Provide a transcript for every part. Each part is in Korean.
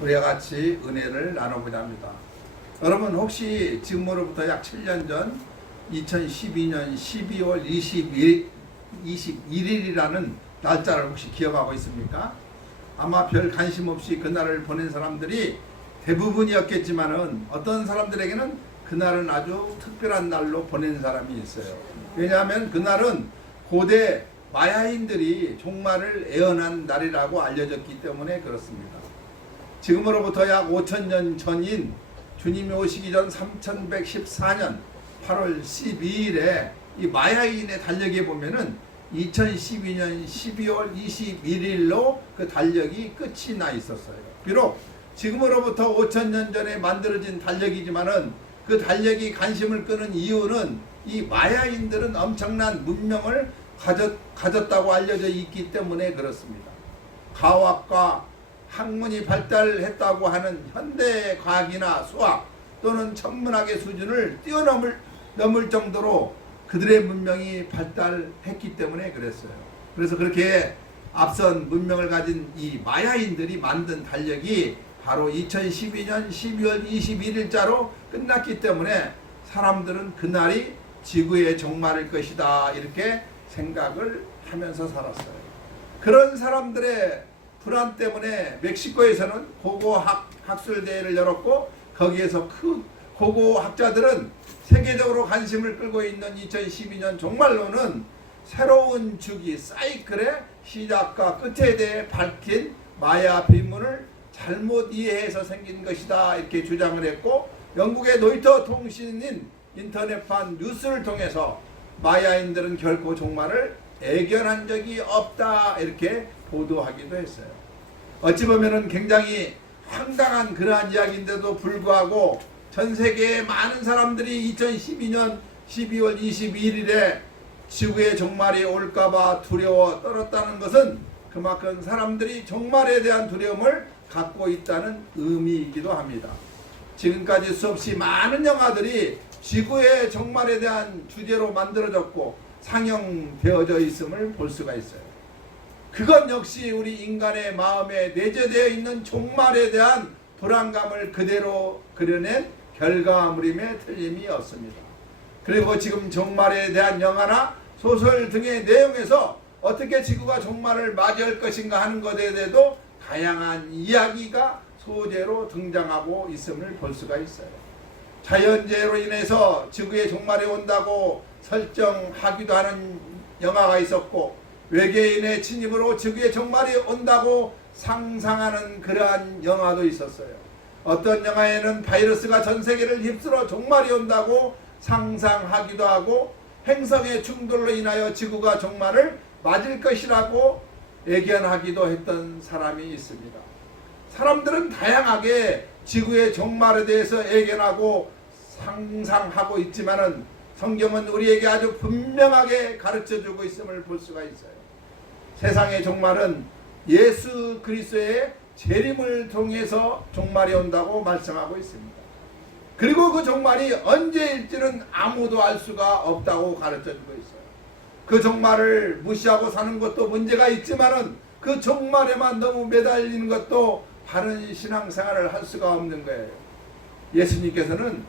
우리와 같이 은혜를 나눠보자 합니다. 여러분 혹시 지금으로부터 약 7년 전 2012년 12월 21일이라는 날짜를 혹시 기억하고 있습니까? 아마 별 관심 없이 그날을 보낸 사람들이 대부분이었겠지만은 어떤 사람들에게는 그날은 아주 특별한 날로 보낸 사람이 있어요. 왜냐하면 그날은 고대 마야인들이 종말을 예언한 날이라고 알려졌기 때문에 그렇습니다. 지금으로부터 약 5천년 전인 주님이 오시기 전 3114년 8월 12일에 이 마야인의 달력에 보면은 2012년 12월 21일로 그 달력이 끝이 나 있었어요. 비록 지금으로부터 5천년 전에 만들어진 달력이지만은 그 달력이 관심을 끄는 이유는 이 마야인들은 엄청난 문명을 가졌다고 알려져 있기 때문에 그렇습니다. 과학과 학문이 발달했다고 하는 현대 과학이나 수학 또는 천문학의 수준을 뛰어넘을 정도로 그들의 문명이 발달했기 때문에 그랬어요. 그래서 그렇게 앞선 문명을 가진 이 마야인들이 만든 달력이 바로 2012년 12월 21일자로 끝났기 때문에 사람들은 그날이 지구의 종말일 것이다 이렇게 생각을 하면서 살았어요. 그런 사람들의 불안 때문에 멕시코에서는 고고학술대회를 열었고 거기에서 그 고고학자들은 세계적으로 관심을 끌고 있는 2012년 종말론은 새로운 주기 사이클의 시작과 끝에 대해 밝힌 마야 비문을 잘못 이해해서 생긴 것이다 이렇게 주장을 했고 영국의 노이터 통신인 인터넷판 뉴스를 통해서 마야인들은 결코 종말을 예견한 적이 없다 이렇게 보도하기도 했어요. 어찌 보면은 굉장히 황당한 그러한 이야기인데도 불구하고 전 세계의 많은 사람들이 2012년 12월 21일에 지구의 종말이 올까봐 두려워 떨었다는 것은 그만큼 사람들이 종말에 대한 두려움을 갖고 있다는 의미이기도 합니다. 지금까지 수없이 많은 영화들이 지구의 종말에 대한 주제로 만들어졌고 상영되어져 있음을 볼 수가 있어요. 그것 역시 우리 인간의 마음에 내재되어 있는 종말에 대한 불안감을 그대로 그려낸 결과물임에 틀림이 없습니다. 그리고 지금 종말에 대한 영화나 소설 등의 내용에서 어떻게 지구가 종말을 맞이할 것인가 하는 것에 대해서도 다양한 이야기가 소재로 등장하고 있음을 볼 수가 있어요. 자연재해로 인해서 지구의 종말이 온다고 설정하기도 하는 영화가 있었고 외계인의 침입으로 지구의 종말이 온다고 상상하는 그러한 영화도 있었어요. 어떤 영화에는 바이러스가 전 세계를 휩쓸어 종말이 온다고 상상하기도 하고 행성의 충돌로 인하여 지구가 종말을 맞을 것이라고 예견하기도 했던 사람이 있습니다. 사람들은 다양하게 지구의 종말에 대해서 예견하고 상상하고 있지만은 성경은 우리에게 아주 분명하게 가르쳐주고 있음을 볼 수가 있어요. 세상의 종말은 예수 그리스도의 재림을 통해서 종말이 온다고 말씀하고 있습니다. 그리고 그 종말이 언제일지는 아무도 알 수가 없다고 가르쳐주고 있어요. 그 종말을 무시하고 사는 것도 문제가 있지만은 그 종말에만 너무 매달리는 것도 바른 신앙생활을 할 수가 없는 거예요. 예수님께서는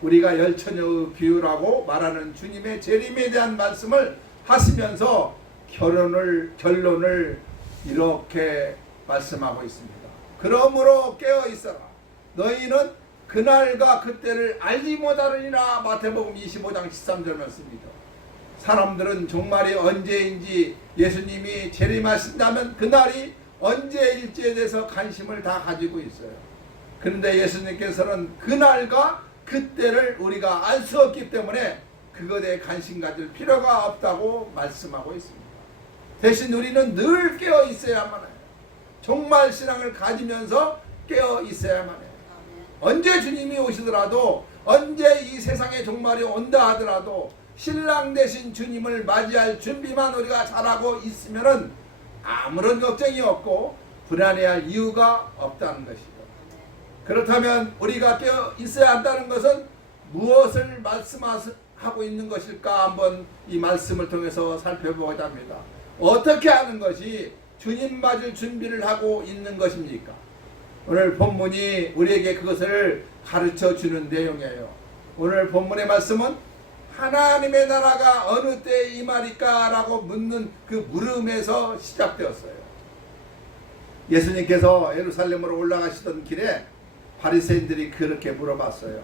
우리가 열처녀의 비유라고 말하는 주님의 재림에 대한 말씀을 하시면서 결론을 이렇게 말씀하고 있습니다. 그러므로 깨어 있어라. 너희는 그날과 그때를 알지 못하느니라. 마태복음 25장 13절 말씀입니다. 사람들은 종말이 언제인지 예수님이 재림하신다면 그날이 언제일지에 대해서 관심을 다 가지고 있어요. 그런데 예수님께서는 그날과 그때를 우리가 알 수 없기 때문에 그것에 관심 가질 필요가 없다고 말씀하고 있습니다. 대신 우리는 늘 깨어 있어야만 해요. 종말 신앙을 가지면서 깨어 있어야만 해요. 언제 주님이 오시더라도 언제 이 세상에 종말이 온다 하더라도 신랑 되신 주님을 맞이할 준비만 우리가 잘하고 있으면은 아무런 걱정이 없고 불안해할 이유가 없다는 것이죠. 그렇다면 우리가 깨어 있어야 한다는 것은 무엇을 말씀하고 있는 것일까 한번 이 말씀을 통해서 살펴보고자 합니다. 어떻게 하는 것이 주님 맞을 준비를 하고 있는 것입니까? 오늘 본문이 우리에게 그것을 가르쳐 주는 내용이에요. 오늘 본문의 말씀은 하나님의 나라가 어느 때에 임하리까 라고 묻는 그 물음에서 시작되었어요. 예수님께서 예루살렘으로 올라가시던 길에 바리새인들이 그렇게 물어봤어요.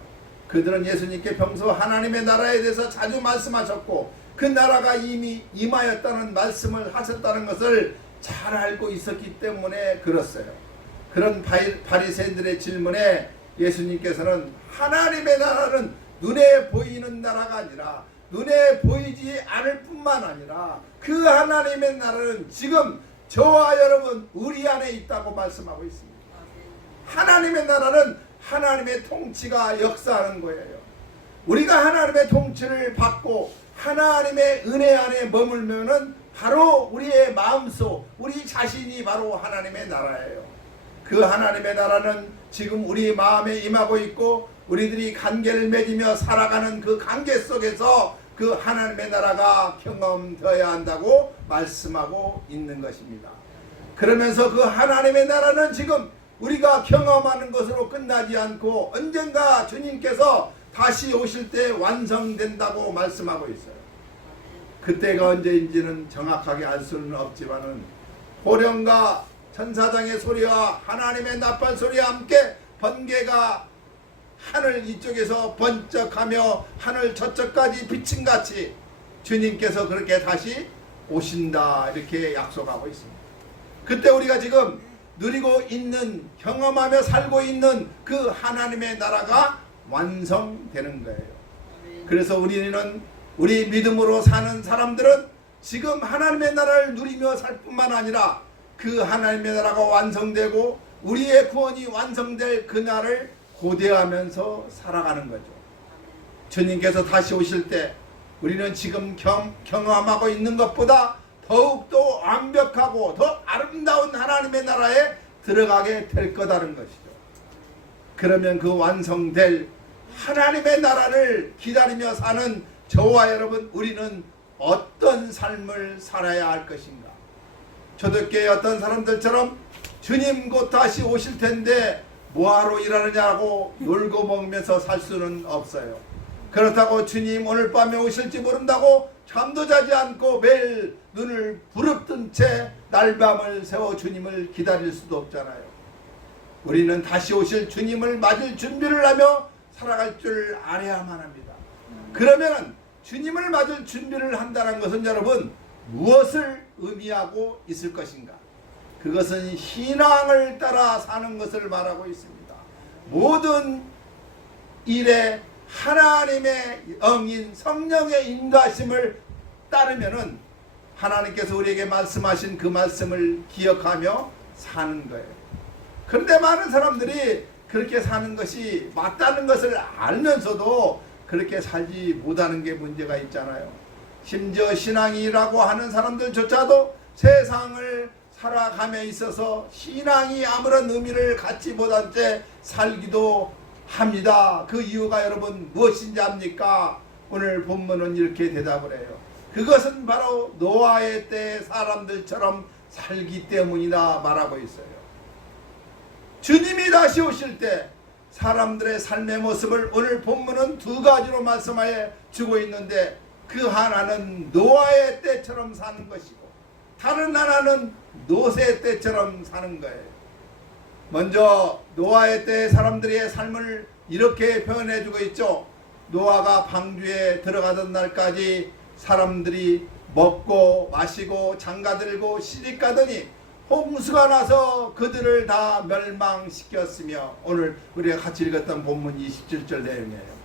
그들은 예수님께 평소 하나님의 나라에 대해서 자주 말씀하셨고 그 나라가 이미 임하였다는 말씀을 하셨다는 것을 잘 알고 있었기 때문에 그렇어요. 그런 바리새인들의 질문에 예수님께서는 하나님의 나라는 눈에 보이는 나라가 아니라 눈에 보이지 않을 뿐만 아니라 그 하나님의 나라는 지금 저와 여러분 우리 안에 있다고 말씀하고 있습니다. 하나님의 나라는 하나님의 통치가 역사하는 거예요. 우리가 하나님의 통치를 받고 하나님의 은혜 안에 머물면은 바로 우리의 마음속 우리 자신이 바로 하나님의 나라예요. 그 하나님의 나라는 지금 우리 마음에 임하고 있고 우리들이 관계를 맺으며 살아가는 그 관계 속에서 그 하나님의 나라가 경험되어야 한다고 말씀하고 있는 것입니다. 그러면서 그 하나님의 나라는 지금 우리가 경험하는 것으로 끝나지 않고 언젠가 주님께서 다시 오실 때 완성된다고 말씀하고 있어요. 그때가 언제인지는 정확하게 알 수는 없지만은 호령과 천사장의 소리와 하나님의 나팔 소리와 함께 번개가 하늘 이쪽에서 번쩍하며 하늘 저쪽까지 비침같이 주님께서 그렇게 다시 오신다 이렇게 약속하고 있습니다. 그때 우리가 지금 누리고 있는 경험하며 살고 있는 그 하나님의 나라가 완성되는 거예요. 그래서 우리는 우리 믿음으로 사는 사람들은 지금 하나님의 나라를 누리며 살 뿐만 아니라 그 하나님의 나라가 완성되고 우리의 구원이 완성될 그날을 고대하면서 살아가는 거죠. 주님께서 다시 오실 때 우리는 지금 경험하고 있는 것보다 더욱더 완벽하고 더 아름다운 하나님의 나라에 들어가게 될 거다는 것이죠. 그러면 그 완성될 하나님의 나라를 기다리며 사는 저와 여러분 우리는 어떤 삶을 살아야 할 것인가? 초대교회 어떤 사람들처럼 주님 곧 다시 오실 텐데 뭐하러 일하느냐고 놀고 먹으면서 살 수는 없어요. 그렇다고 주님 오늘 밤에 오실지 모른다고 잠도 자지 않고 매일 눈을 부릅뜬 채 날밤을 새워 주님을 기다릴 수도 없잖아요. 우리는 다시 오실 주님을 맞을 준비를 하며 살아갈 줄 알아야만 합니다. 그러면 주님을 맞을 준비를 한다는 것은 여러분 무엇을 의미하고 있을 것인가? 그것은 신앙을 따라 사는 것을 말하고 있습니다. 모든 일에 하나님의 영인 성령의 인도하심을 따르면은 하나님께서 우리에게 말씀하신 그 말씀을 기억하며 사는 거예요. 그런데 많은 사람들이 그렇게 사는 것이 맞다는 것을 알면서도 그렇게 살지 못하는 게 문제가 있잖아요. 심지어 신앙이라고 하는 사람들조차도 세상을 살아감에 있어서 신앙이 아무런 의미를 갖지 못한 채 살기도 합니다. 그 이유가 여러분 무엇인지 압니까? 오늘 본문은 이렇게 대답을 해요. 그것은 바로 노아의 때 사람들처럼 살기 때문이다 말하고 있어요. 주님이 다시 오실 때 사람들의 삶의 모습을 오늘 본문은 두 가지로 말씀하여 주고 있는데 그 하나는 노아의 때처럼 사는 것이고 다른 하나는 노세 때처럼 사는 거예요. 먼저 노아의 때 사람들의 삶을 이렇게 표현해 주고 있죠. 노아가 방주에 들어가던 날까지 사람들이 먹고 마시고 장가들고 시집가더니 홍수가 나서 그들을 다 멸망시켰으며 오늘 우리가 같이 읽었던 본문 27절 내용이에요.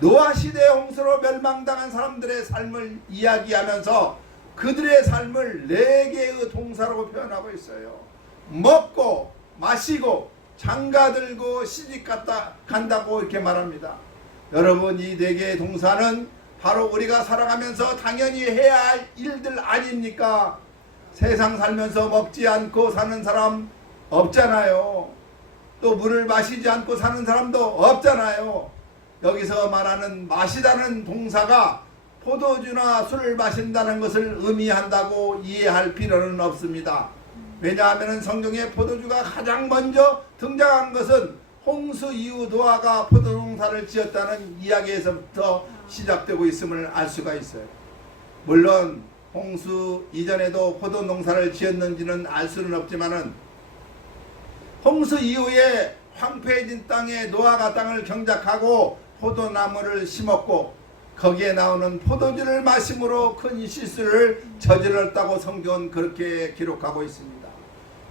노아 시대 홍수로 멸망당한 사람들의 삶을 이야기하면서 그들의 삶을 네 개의 동사로 표현하고 있어요. 먹고 마시고 장가들고 시집간다고 이렇게 말합니다. 여러분 이 네 개의 동사는 바로 우리가 살아가면서 당연히 해야 할 일들 아닙니까? 세상 살면서 먹지 않고 사는 사람 없잖아요. 또 물을 마시지 않고 사는 사람도 없잖아요. 여기서 말하는 마시다는 동사가 포도주나 술을 마신다는 것을 의미한다고 이해할 필요는 없습니다. 왜냐하면 성경에 포도주가 가장 먼저 등장한 것은 홍수 이후 노아가 포도농사를 지었다는 이야기에서부터 시작되고 있음을 알 수가 있어요. 물론 홍수 이전에도 포도농사를 지었는지는 알 수는 없지만은 홍수 이후에 황폐해진 땅에 노아가 땅을 경작하고 포도나무를 심었고 거기에 나오는 포도주를 마심으로 큰 실수를 저질렀다고 성경은 그렇게 기록하고 있습니다.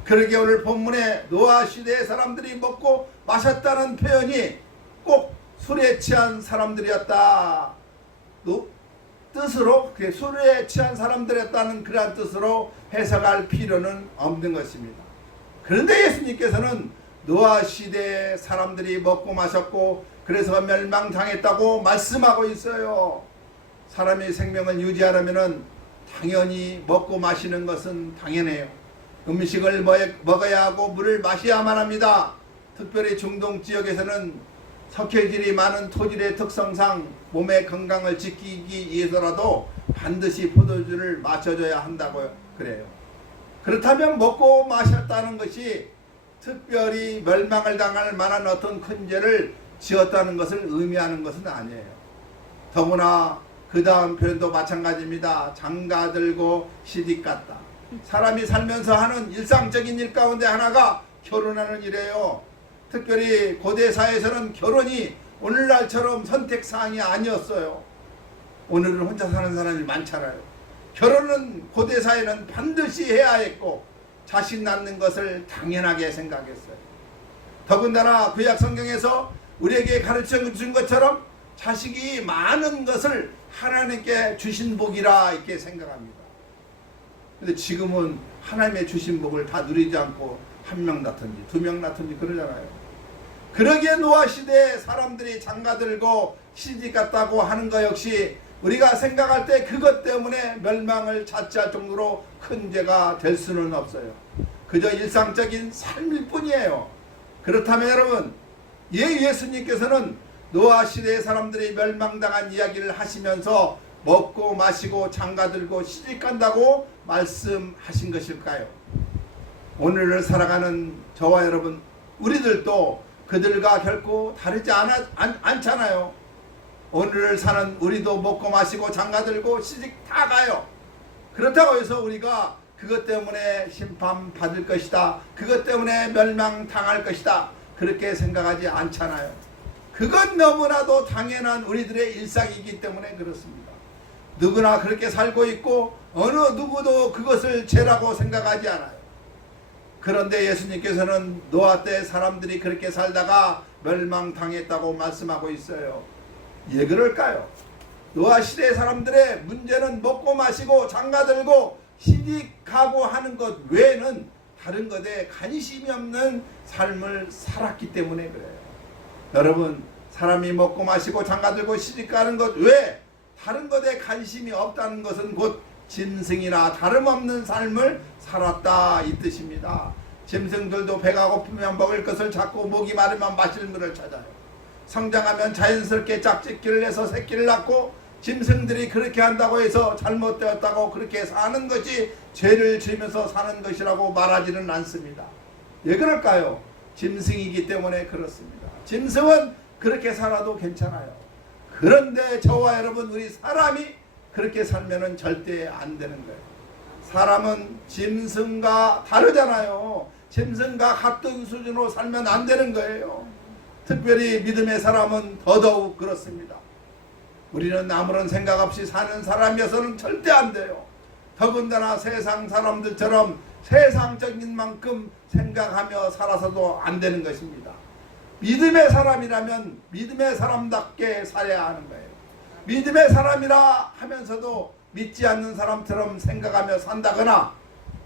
그러게 오늘 본문에 노아 시대의 사람들이 먹고 마셨다는 표현이 꼭 술에 취한 사람들이었다 뜻으로, 술에 취한 사람들이었다는 그러한 뜻으로 해석할 필요는 없는 것입니다. 그런데 예수님께서는 노아 시대의 사람들이 먹고 마셨고 그래서 멸망당했다고 말씀하고 있어요. 사람의 생명을 유지하려면 당연히 먹고 마시는 것은 당연해요. 음식을 먹어야 하고 물을 마셔야만 합니다. 특별히 중동 지역에서는 석회질이 많은 토질의 특성상 몸의 건강을 지키기 위해서라도 반드시 포도주를 마셔줘야 한다고 그래요. 그렇다면 먹고 마셨다는 것이 특별히 멸망을 당할 만한 어떤 큰 죄를 지었다는 것을 의미하는 것은 아니에요. 더구나 그 다음 표현도 마찬가지입니다. 장가들고 시집갔다. 사람이 살면서 하는 일상적인 일 가운데 하나가 결혼하는 일이에요. 특별히 고대 사회에서는 결혼이 오늘날처럼 선택사항이 아니었어요. 오늘은 혼자 사는 사람이 많잖아요. 결혼은 고대 사회는 반드시 해야 했고 자식 낳는 것을 당연하게 생각했어요. 더군다나 구약 성경에서 우리에게 가르쳐 준 것처럼 자식이 많은 것을 하나님께 주신 복이라 이렇게 생각합니다. 근데 지금은 하나님의 주신 복을 다 누리지 않고 한 명 낳든지 두 명 낳든지 그러잖아요. 그러기에 노아 시대에 사람들이 장가들고 시집갔다고 하는 것 역시 우리가 생각할 때 그것 때문에 멸망을 자처할 정도로 큰 죄가 될 수는 없어요. 그저 일상적인 삶일 뿐이에요. 그렇다면 여러분, 예수님께서는 노아 시대의 사람들이 멸망당한 이야기를 하시면서 먹고 마시고 장가들고 시집간다고 말씀하신 것일까요? 오늘을 살아가는 저와 여러분, 우리들도 그들과 결코 다르지 않잖아요. 오늘을 사는 우리도 먹고 마시고 장가들고 시집 다 가요. 그렇다고 해서 우리가 그것 때문에 심판받을 것이다, 그것 때문에 멸망당할 것이다, 그렇게 생각하지 않잖아요. 그건 너무나도 당연한 우리들의 일상이기 때문에 그렇습니다. 누구나 그렇게 살고 있고 어느 누구도 그것을 죄라고 생각하지 않아요. 그런데 예수님께서는 노아 때 사람들이 그렇게 살다가 멸망당했다고 말씀하고 있어요. 왜 그럴까요? 노아 시대 사람들의 문제는 먹고 마시고 장가들고 시집가고 하는 것 외에는 다른 것에 관심이 없는 삶을 살았기 때문에 그래요. 여러분, 사람이 먹고 마시고 장가들고 시집가는 것 외에 다른 것에 관심이 없다는 것은 곧 짐승이나 다름없는 삶을 살았다 이 뜻입니다. 짐승들도 배가 고프면 먹을 것을 찾고 목이 마르면 마실 물을 찾아요. 성장하면 자연스럽게 짝짓기를 해서 새끼를 낳고 짐승들이 그렇게 한다고 해서 잘못되었다고 그렇게 사는 것이 죄를 지으면서 사는 것이라고 말하지는 않습니다. 왜 그럴까요? 짐승이기 때문에 그렇습니다. 짐승은 그렇게 살아도 괜찮아요. 그런데 저와 여러분, 우리 사람이 그렇게 살면은 절대 안 되는 거예요. 사람은 짐승과 다르잖아요. 짐승과 같은 수준으로 살면 안 되는 거예요. 특별히 믿음의 사람은 더더욱 그렇습니다. 우리는 아무런 생각 없이 사는 사람이어서는 절대 안 돼요. 더군다나 세상 사람들처럼 세상적인 만큼 생각하며 살아서도 안 되는 것입니다. 믿음의 사람이라면 믿음의 사람답게 살아야 하는 거예요. 믿음의 사람이라 하면서도 믿지 않는 사람처럼 생각하며 산다거나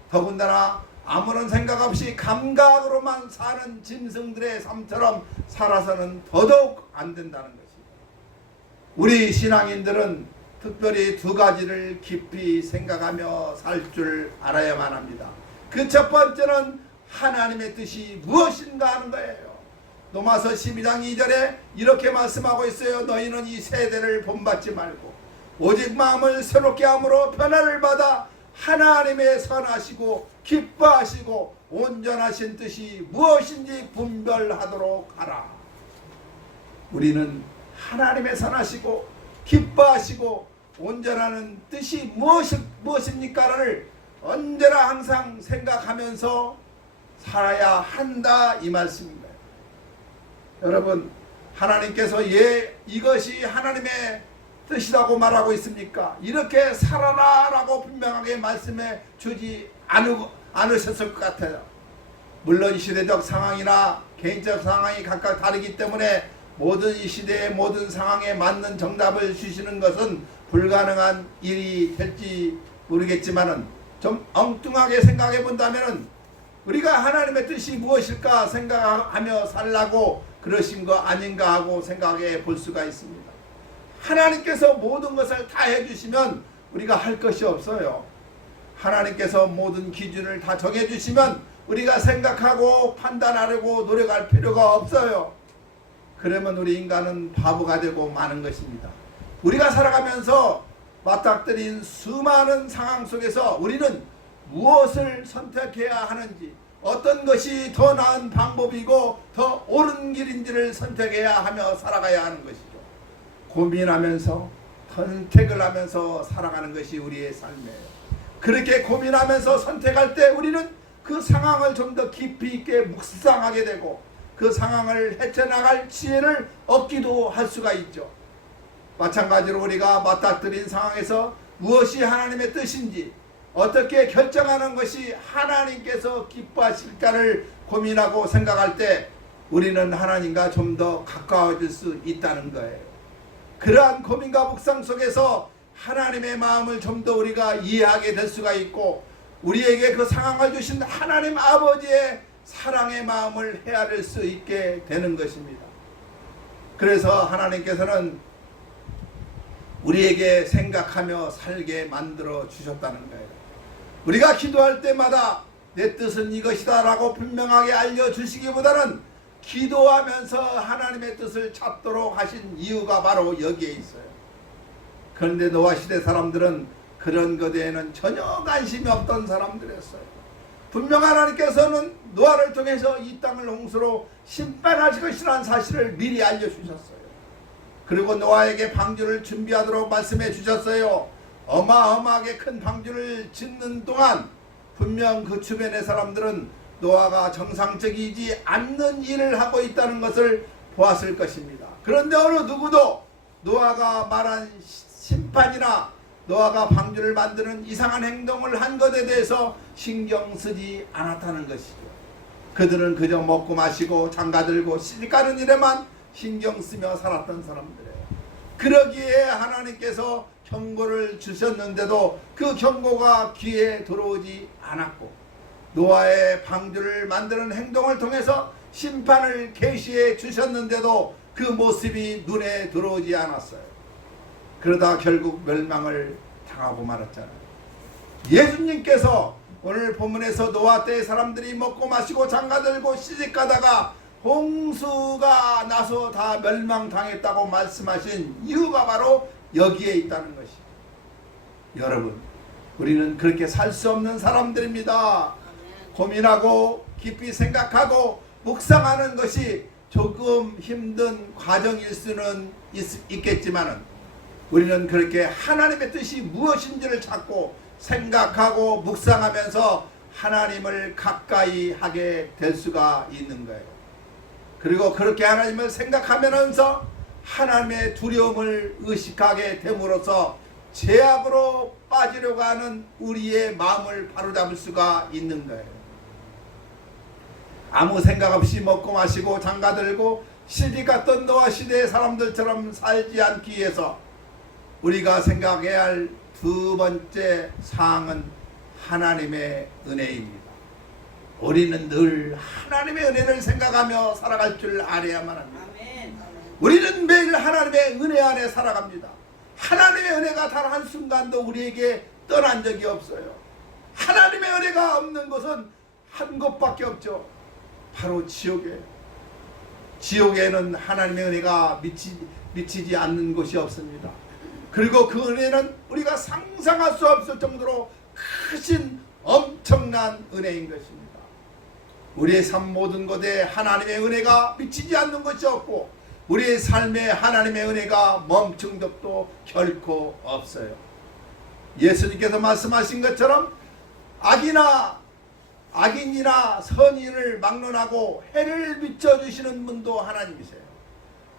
더군다나 아무런 생각 없이 감각으로만 사는 짐승들의 삶처럼 살아서는 더더욱 안 된다는 것입니다. 우리 신앙인들은 특별히 두 가지를 깊이 생각하며 살 줄 알아야만 합니다. 그 첫 번째는 하나님의 뜻이 무엇인가 하는 거예요. 로마서 12장 2절에 이렇게 말씀하고 있어요. 너희는 이 세대를 본받지 말고 오직 마음을 새롭게 함으로 변화를 받아 하나님의 선하시고 기뻐하시고 온전하신 뜻이 무엇인지 분별하도록 하라. 우리는 하나님의 선하시고 기뻐하시고 온전하는 뜻이 무엇입니까를 언제나 항상 생각하면서 살아야 한다, 이 말씀입니다. 여러분, 하나님께서 이것이 하나님의 뜻이라고 말하고 있습니까? 이렇게 살아라 라고 분명하게 말씀해 주지 않으셨을 것 같아요. 물론 시대적 상황이나 개인적 상황이 각각 다르기 때문에 모든 이 시대의 모든 상황에 맞는 정답을 주시는 것은 불가능한 일이 될지 모르겠지만은 좀 엉뚱하게 생각해 본다면은 우리가 하나님의 뜻이 무엇일까 생각하며 살라고 그러신 거 아닌가 하고 생각해 볼 수가 있습니다. 하나님께서 모든 것을 다 해주시면 우리가 할 것이 없어요. 하나님께서 모든 기준을 다 정해주시면 우리가 생각하고 판단하려고 노력할 필요가 없어요. 그러면 우리 인간은 바보가 되고 마는 것입니다. 우리가 살아가면서 맞닥뜨린 수많은 상황 속에서 우리는 무엇을 선택해야 하는지, 어떤 것이 더 나은 방법이고 더 옳은 길인지를 선택해야 하며 살아가야 하는 것이죠. 고민하면서 선택을 하면서 살아가는 것이 우리의 삶이에요. 그렇게 고민하면서 선택할 때 우리는 그 상황을 좀 더 깊이 있게 묵상하게 되고 그 상황을 헤쳐나갈 지혜를 얻기도 할 수가 있죠. 마찬가지로 우리가 맞닥뜨린 상황에서 무엇이 하나님의 뜻인지, 어떻게 결정하는 것이 하나님께서 기뻐하실까를 고민하고 생각할 때 우리는 하나님과 좀 더 가까워질 수 있다는 거예요. 그러한 고민과 묵상 속에서 하나님의 마음을 좀 더 우리가 이해하게 될 수가 있고 우리에게 그 상황을 주신 하나님 아버지의 사랑의 마음을 헤아릴 수 있게 되는 것입니다. 그래서 하나님께서는 우리에게 생각하며 살게 만들어 주셨다는 거예요. 우리가 기도할 때마다 내 뜻은 이것이다 라고 분명하게 알려주시기보다는 기도하면서 하나님의 뜻을 찾도록 하신 이유가 바로 여기에 있어요. 그런데 노아 시대 사람들은 그런 것에는 전혀 관심이 없던 사람들이었어요. 분명 하나님께서는 노아를 통해서 이 땅을 홍수로 심판하실 것이라는 사실을 미리 알려주셨어요. 그리고 노아에게 방주를 준비하도록 말씀해 주셨어요. 어마어마하게 큰 방주를 짓는 동안 분명 그 주변의 사람들은 노아가 정상적이지 않는 일을 하고 있다는 것을 보았을 것입니다. 그런데 어느 누구도 노아가 말한 심판이나 노아가 방주를 만드는 이상한 행동을 한 것에 대해서 신경 쓰지 않았다는 것이죠. 그들은 그저 먹고 마시고 장가들고 시집가는 일에만 신경 쓰며 살았던 사람들이에요. 그러기에 하나님께서 경고를 주셨는데도 그 경고가 귀에 들어오지 않았고 노아의 방주를 만드는 행동을 통해서 심판을 계시해 주셨는데도 그 모습이 눈에 들어오지 않았어요. 그러다 결국 멸망을 당하고 말았잖아요. 예수님께서 오늘 본문에서 노아 때의 사람들이 먹고 마시고 장가들고 시집가다가 홍수가 나서 다 멸망당했다고 말씀하신 이유가 바로 여기에 있다는 것이죠. 여러분, 우리는 그렇게 살 수 없는 사람들입니다. 고민하고 깊이 생각하고 묵상하는 것이 조금 힘든 과정일 수는 있겠지만 우리는 그렇게 하나님의 뜻이 무엇인지를 찾고 생각하고 묵상하면서 하나님을 가까이 하게 될 수가 있는 거예요. 그리고 그렇게 하나님을 생각하면서 하나님의 두려움을 의식하게 됨으로써 죄악으로 빠지려고 하는 우리의 마음을 바로잡을 수가 있는 거예요. 아무 생각 없이 먹고 마시고 장가들고 시집갔던 노아 시대의 사람들처럼 살지 않기 위해서 우리가 생각해야 할 두 번째 사항은 하나님의 은혜입니다. 우리는 늘 하나님의 은혜를 생각하며 살아갈 줄 알아야만 합니다. 우리는 매일 하나님의 은혜 안에 살아갑니다. 하나님의 은혜가 단 한순간도 우리에게 떠난 적이 없어요. 하나님의 은혜가 없는 곳은 한 곳밖에 없죠. 바로 지옥이에요. 지옥에는 하나님의 은혜가 미치지 않는 곳이 없습니다. 그리고 그 은혜는 우리가 상상할 수 없을 정도로 크신 엄청난 은혜인 것입니다. 우리의 삶 모든 것에 하나님의 은혜가 미치지 않는 것이 없고 우리의 삶에 하나님의 은혜가 멈춘 적도 결코 없어요. 예수님께서 말씀하신 것처럼 악인이나 선인을 막론하고 해를 비춰주시는 분도 하나님이세요.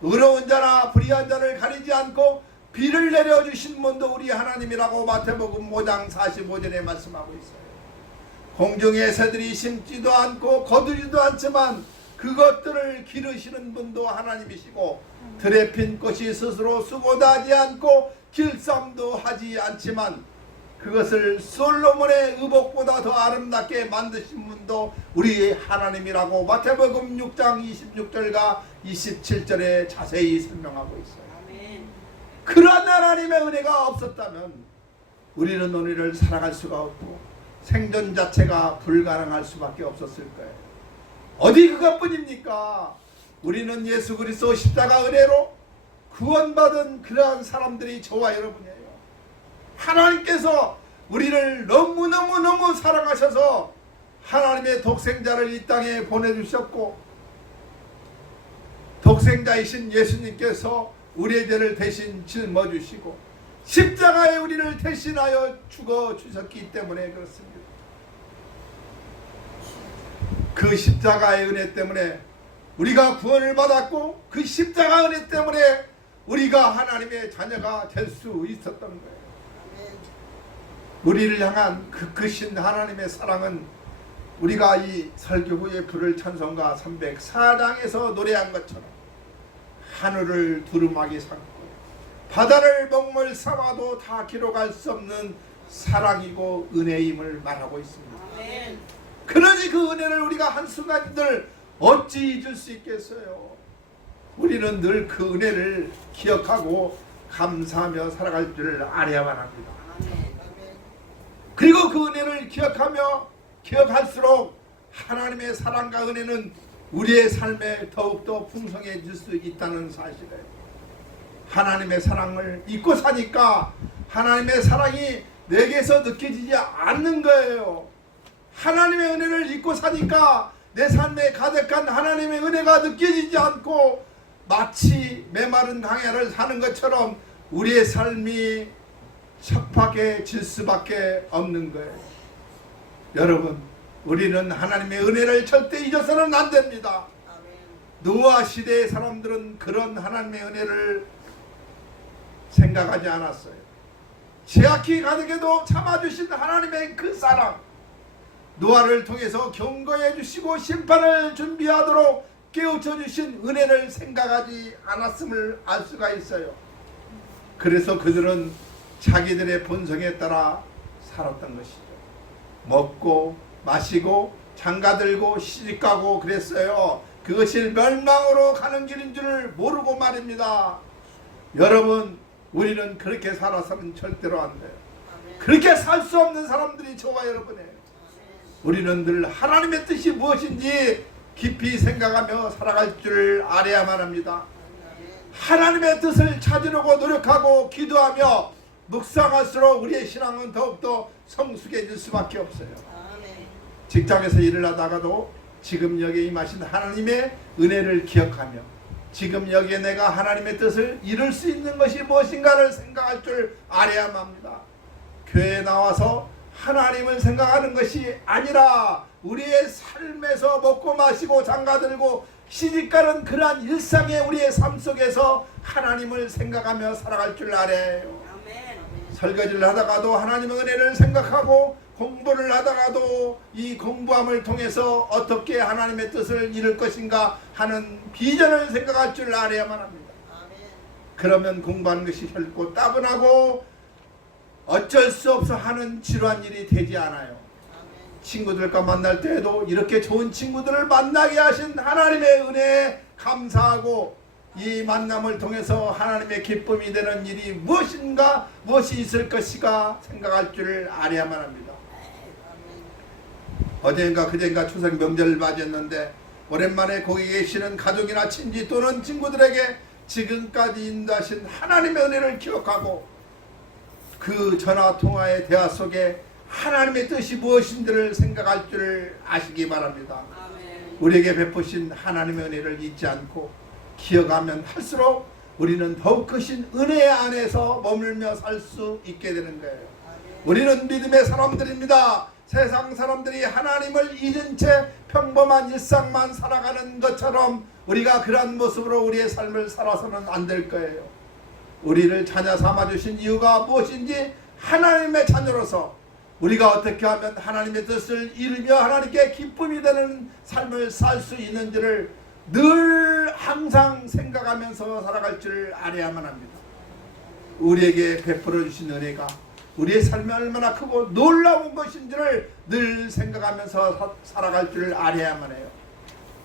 의로운 자나 불의한 자를 가리지 않고 비를 내려주신 분도 우리 하나님이라고 마태복음 5장 45절에 말씀하고 있어요. 공중의 새들이 심지도 않고 거두지도 않지만 그것들을 기르시는 분도 하나님이시고 들에 핀 꽃이 스스로 수고도 하지 않고 길쌈도 하지 않지만 그것을 솔로몬의 의복보다 더 아름답게 만드신 분도 우리 하나님이라고 마태복음 6장 26절과 27절에 자세히 설명하고 있어요. 그러한 하나님의 은혜가 없었다면 우리는 오늘을 살아갈 수가 없고 생존 자체가 불가능할 수밖에 없었을 거예요. 어디 그것뿐입니까? 우리는 예수 그리스도 십자가 은혜로 구원받은 그러한 사람들이 저와 여러분이에요. 하나님께서 우리를 너무너무 사랑하셔서 하나님의 독생자를 이 땅에 보내주셨고 독생자이신 예수님께서 우리의 죄를 대신 짊어주시고 십자가에 우리를 대신하여 죽어주셨기 때문에 그렇습니다. 그 십자가의 은혜 때문에 우리가 구원을 받았고 그 십자가 은혜 때문에 우리가 하나님의 자녀가 될 수 있었던 거예요. 우리를 향한 그 크신 하나님의 사랑은 우리가 이 설교부의 부를 찬송가 304장에서 노래한 것처럼 하늘을 두루마기 삼고 바다를 먹물 삼아도 다 기록할 수 없는 사랑이고 은혜임을 말하고 있습니다. 아멘. 그러니 그 은혜를 우리가 한순간들 어찌 잊을 수 있겠어요. 우리는 늘 그 은혜를 기억하고 감사하며 살아갈 줄 알아야만 합니다. 그리고 그 은혜를 기억할수록 하나님의 사랑과 은혜는 우리의 삶에 더욱더 풍성해질 수 있다는 사실이에요. 하나님의 사랑을 잊고 사니까 하나님의 사랑이 내게서 느껴지지 않는 거예요. 하나님의 은혜를 잊고 사니까 내 삶에 가득한 하나님의 은혜가 느껴지지 않고 마치 메마른 강야를 사는 것처럼 우리의 삶이 척박해질 수밖에 없는 거예요. 여러분, 우리는 하나님의 은혜를 절대 잊어서는 안 됩니다. 노아 시대의 사람들은 그런 하나님의 은혜를 생각하지 않았어요. 제약이 가득해도 참아주신 하나님의 그 사랑, 노아를 통해서 경고해 주시고 심판을 준비하도록 깨우쳐 주신 은혜를 생각하지 않았음을 알 수가 있어요. 그래서 그들은 자기들의 본성에 따라 살았던 것이죠. 먹고 마시고 장가들고 시집가고 그랬어요. 그것이 멸망으로 가는 길인 줄을 모르고 말입니다. 여러분, 우리는 그렇게 살아서는 절대로 안 돼요. 그렇게 살 수 없는 사람들이 저와 여러분이에요. 우리는 늘 하나님의 뜻이 무엇인지 깊이 생각하며 살아갈 줄 알아야만 합니다. 하나님의 뜻을 찾으려고 노력하고 기도하며 묵상할수록 우리의 신앙은 더욱더 성숙해질 수밖에 없어요. 직장에서 일을 하다가도 지금 여기에 임하신 하나님의 은혜를 기억하며 지금 여기에 내가 하나님의 뜻을 이룰 수 있는 것이 무엇인가를 생각할 줄 알아야만 합니다. 교회에 나와서 하나님을 생각하는 것이 아니라 우리의 삶에서 먹고 마시고 장가들고 시집가는 그러한 일상의 우리의 삶 속에서 하나님을 생각하며 살아갈 줄 알아야 해요. 설거지를 하다가도 하나님의 은혜를 생각하고 공부를 하다가도 이 공부함을 통해서 어떻게 하나님의 뜻을 이룰 것인가 하는 비전을 생각할 줄 알아야만 합니다. 그러면 공부하는 것이 결코 따분하고 어쩔 수 없어 하는 지루한 일이 되지 않아요. 친구들과 만날 때에도 이렇게 좋은 친구들을 만나게 하신 하나님의 은혜에 감사하고 이 만남을 통해서 하나님의 기쁨이 되는 일이 무엇인가, 무엇이 있을 것인가 생각할 줄 알아야만 합니다. 어제인가 그제인가 추석 명절을 맞이했는데 오랜만에 거기 계시는 가족이나 친지 또는 친구들에게 지금까지 인도하신 하나님의 은혜를 기억하고 그 전화통화의 대화 속에 하나님의 뜻이 무엇인지를 생각할 줄 아시기 바랍니다. 우리에게 베푸신 하나님의 은혜를 잊지 않고 기억하면 할수록 우리는 더욱 크신 은혜 안에서 머물며 살 수 있게 되는 거예요. 우리는 믿음의 사람들입니다. 세상 사람들이 하나님을 잊은 채 평범한 일상만 살아가는 것처럼 우리가 그러한 모습으로 우리의 삶을 살아서는 안 될 거예요. 우리를 자녀 삼아주신 이유가 무엇인지, 하나님의 자녀로서 우리가 어떻게 하면 하나님의 뜻을 이루며 하나님께 기쁨이 되는 삶을 살 수 있는지를 늘 항상 생각하면서 살아갈 줄 알아야만 합니다. 우리에게 베풀어 주신 은혜가 우리의 삶이 얼마나 크고 놀라운 것인지를 늘 생각하면서 살아갈 줄 알아야만 해요.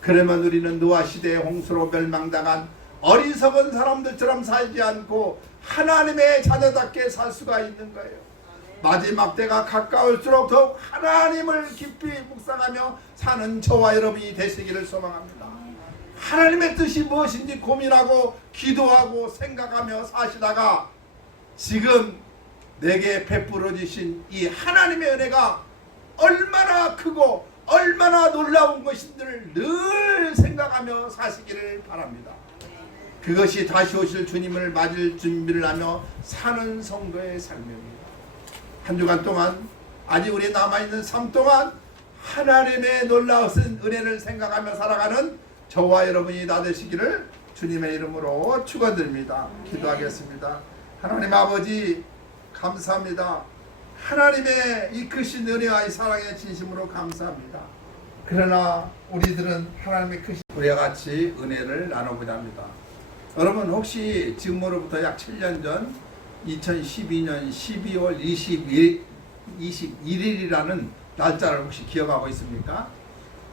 그러면 우리는 노아 시대의 홍수로 멸망당한 어리석은 사람들처럼 살지 않고 하나님의 자녀답게 살 수가 있는 거예요. 마지막 때가 가까울수록 더욱 하나님을 깊이 묵상하며 사는 저와 여러분이 되시기를 소망합니다. 하나님의 뜻이 무엇인지 고민하고 기도하고 생각하며 사시다가 지금 내게 베풀어 주신 이 하나님의 은혜가 얼마나 크고 얼마나 놀라운 것인지를 늘 생각하며 사시기를 바랍니다. 그것이 다시 오실 주님을 맞을 준비를 하며 사는 성도의 삶입니다. 한 주간 동안, 아직 우리 남아있는 삶 동안 하나님의 놀라우신 은혜를 생각하며 살아가는 저와 여러분이 다 되시기를 주님의 이름으로 축원드립니다. 기도하겠습니다. 하나님 아버지, 감사합니다. 하나님의 이 크신 은혜와 이 사랑의 진심으로 감사합니다. 그러나 우리들은 하나님의 크신 우리와 같이 은혜를 나누고자 합니다. 여러분, 혹시 지금으로부터 약 7년 전 2012년 12월 21일이라는 날짜를 혹시 기억하고 있습니까?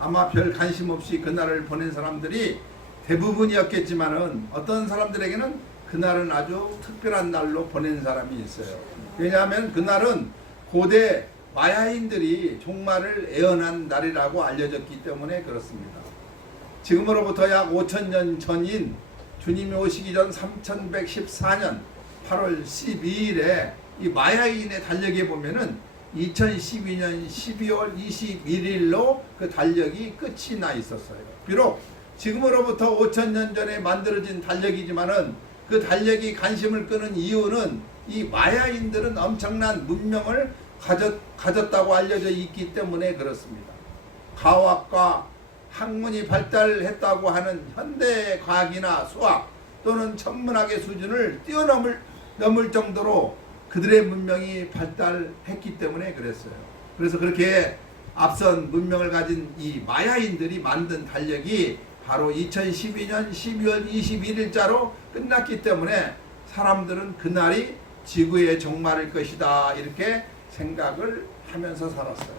아마 별 관심 없이 그날을 보낸 사람들이 대부분이었겠지만은 어떤 사람들에게는 그날은 아주 특별한 날로 보낸 사람이 있어요. 왜냐하면 그날은 고대 마야인들이 종말을 예언한 날이라고 알려졌기 때문에 그렇습니다. 지금으로부터 약 5,000년 전인 주님이 오시기 전 3114년 8월 12일에 이 마야인의 달력에 보면은 2012년 12월 21일로 그 달력이 끝이 나 있었어요. 비록 지금으로부터 5,000년 전에 만들어진 달력이지만은 그 달력이 관심을 끄는 이유는 이 마야인들은 엄청난 문명을 가졌다고 알려져 있기 때문에 그렇습니다. 과학과 학문이 발달했다고 하는 현대 과학이나 수학 또는 천문학의 수준을 뛰어넘을 정도로 그들의 문명이 발달했기 때문에 그랬어요. 그래서 그렇게 앞선 문명을 가진 이 마야인들이 만든 달력이 바로 2012년 12월 21일자로 끝났기 때문에 사람들은 그날이 지구의 종말일 것이다 이렇게 생각을 하면서 살았어요.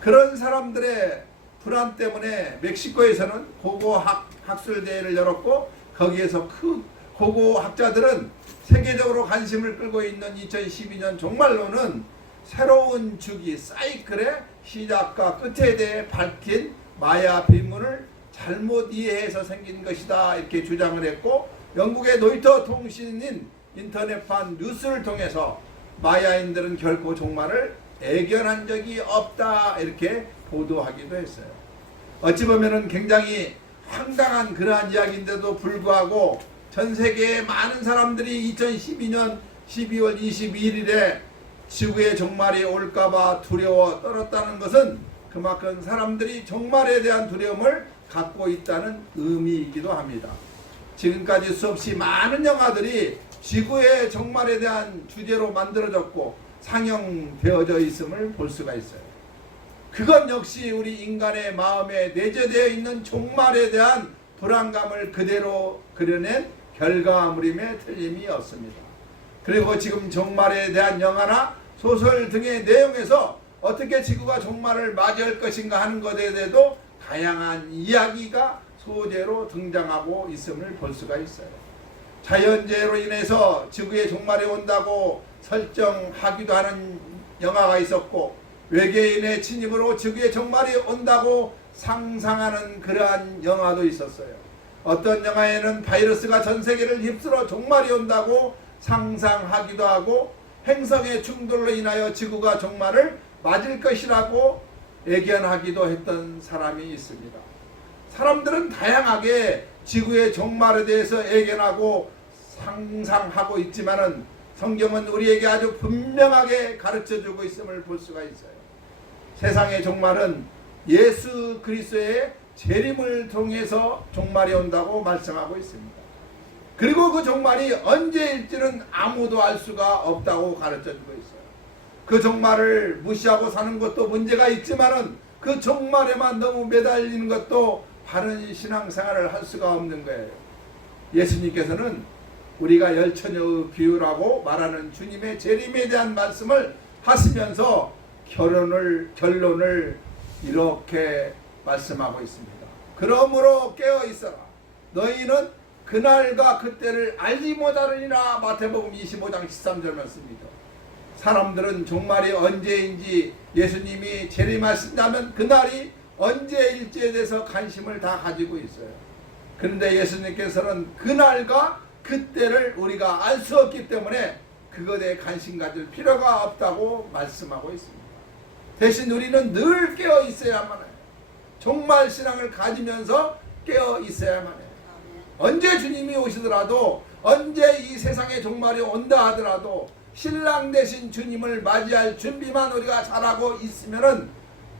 그런 사람들의 불안 때문에 멕시코에서는 고고학 학술대회를 열었고 거기에서 그 고고학자들은 세계적으로 관심을 끌고 있는 2012년 종말론은 새로운 주기 사이클의 시작과 끝에 대해 밝힌 마야 비문을 잘못 이해해서 생긴 것이다 이렇게 주장을 했고, 영국의 노이터 통신인 인터넷판 뉴스를 통해서 마야인들은 결코 종말을 예견한 적이 없다 이렇게 보도하기도 했어요. 어찌 보면은 굉장히 황당한 그러한 이야기인데도 불구하고 전 세계의 많은 사람들이 2012년 12월 21일에 지구의 종말이 올까봐 두려워 떨었다는 것은 그만큼 사람들이 종말에 대한 두려움을 갖고 있다는 의미이기도 합니다. 지금까지 수없이 많은 영화들이 지구의 종말에 대한 주제로 만들어졌고 상영되어져 있음을 볼 수가 있어요. 그것 역시 우리 인간의 마음에 내재되어 있는 종말에 대한 불안감을 그대로 그려낸 결과물임에 틀림이 없습니다. 그리고 지금 종말에 대한 영화나 소설 등의 내용에서 어떻게 지구가 종말을 맞이할 것인가 하는 것에 대해서도 다양한 이야기가 소재로 등장하고 있음을 볼 수가 있어요. 자연재해로 인해서 지구의 종말이 온다고 설정하기도 하는 영화가 있었고, 외계인의 침입으로 지구의 종말이 온다고 상상하는 그러한 영화도 있었어요. 어떤 영화에는 바이러스가 전 세계를 휩쓸어 종말이 온다고 상상하기도 하고, 행성의 충돌로 인하여 지구가 종말을 맞을 것이라고 예견하기도 했던 사람이 있습니다. 사람들은 다양하게 지구의 종말에 대해서 예견하고 상상하고 있지만은 성경은 우리에게 아주 분명하게 가르쳐주고 있음을 볼 수가 있어요. 세상의 종말은 예수 그리스도의 재림을 통해서 종말이 온다고 말씀하고 있습니다. 그리고 그 종말이 언제일지는 아무도 알 수가 없다고 가르쳐주고 있어요. 그 종말을 무시하고 사는 것도 문제가 있지만은 그 종말에만 너무 매달리는 것도 바른 신앙생활을 할 수가 없는 거예요. 예수님께서는 우리가 열처녀의 비유라고 말하는 주님의 재림에 대한 말씀을 하시면서 결론을 이렇게 말씀하고 있습니다. 그러므로 깨어 있어라. 너희는 그날과 그때를 알지 못하느니라. 마태복음 25장 13절 말씀입니다. 사람들은 종말이 언제인지 예수님이 재림하신다면 그날이 언제일지에 대해서 관심을 다 가지고 있어요. 그런데 예수님께서는 그날과 그때를 우리가 알 수 없기 때문에 그것에 관심 가질 필요가 없다고 말씀하고 있습니다. 대신 우리는 늘 깨어 있어야만 해요. 종말 신앙을 가지면서 깨어 있어야만 해요. 언제 주님이 오시더라도, 언제 이 세상의 종말이 온다 하더라도 신랑 되신 주님을 맞이할 준비만 우리가 잘하고 있으면은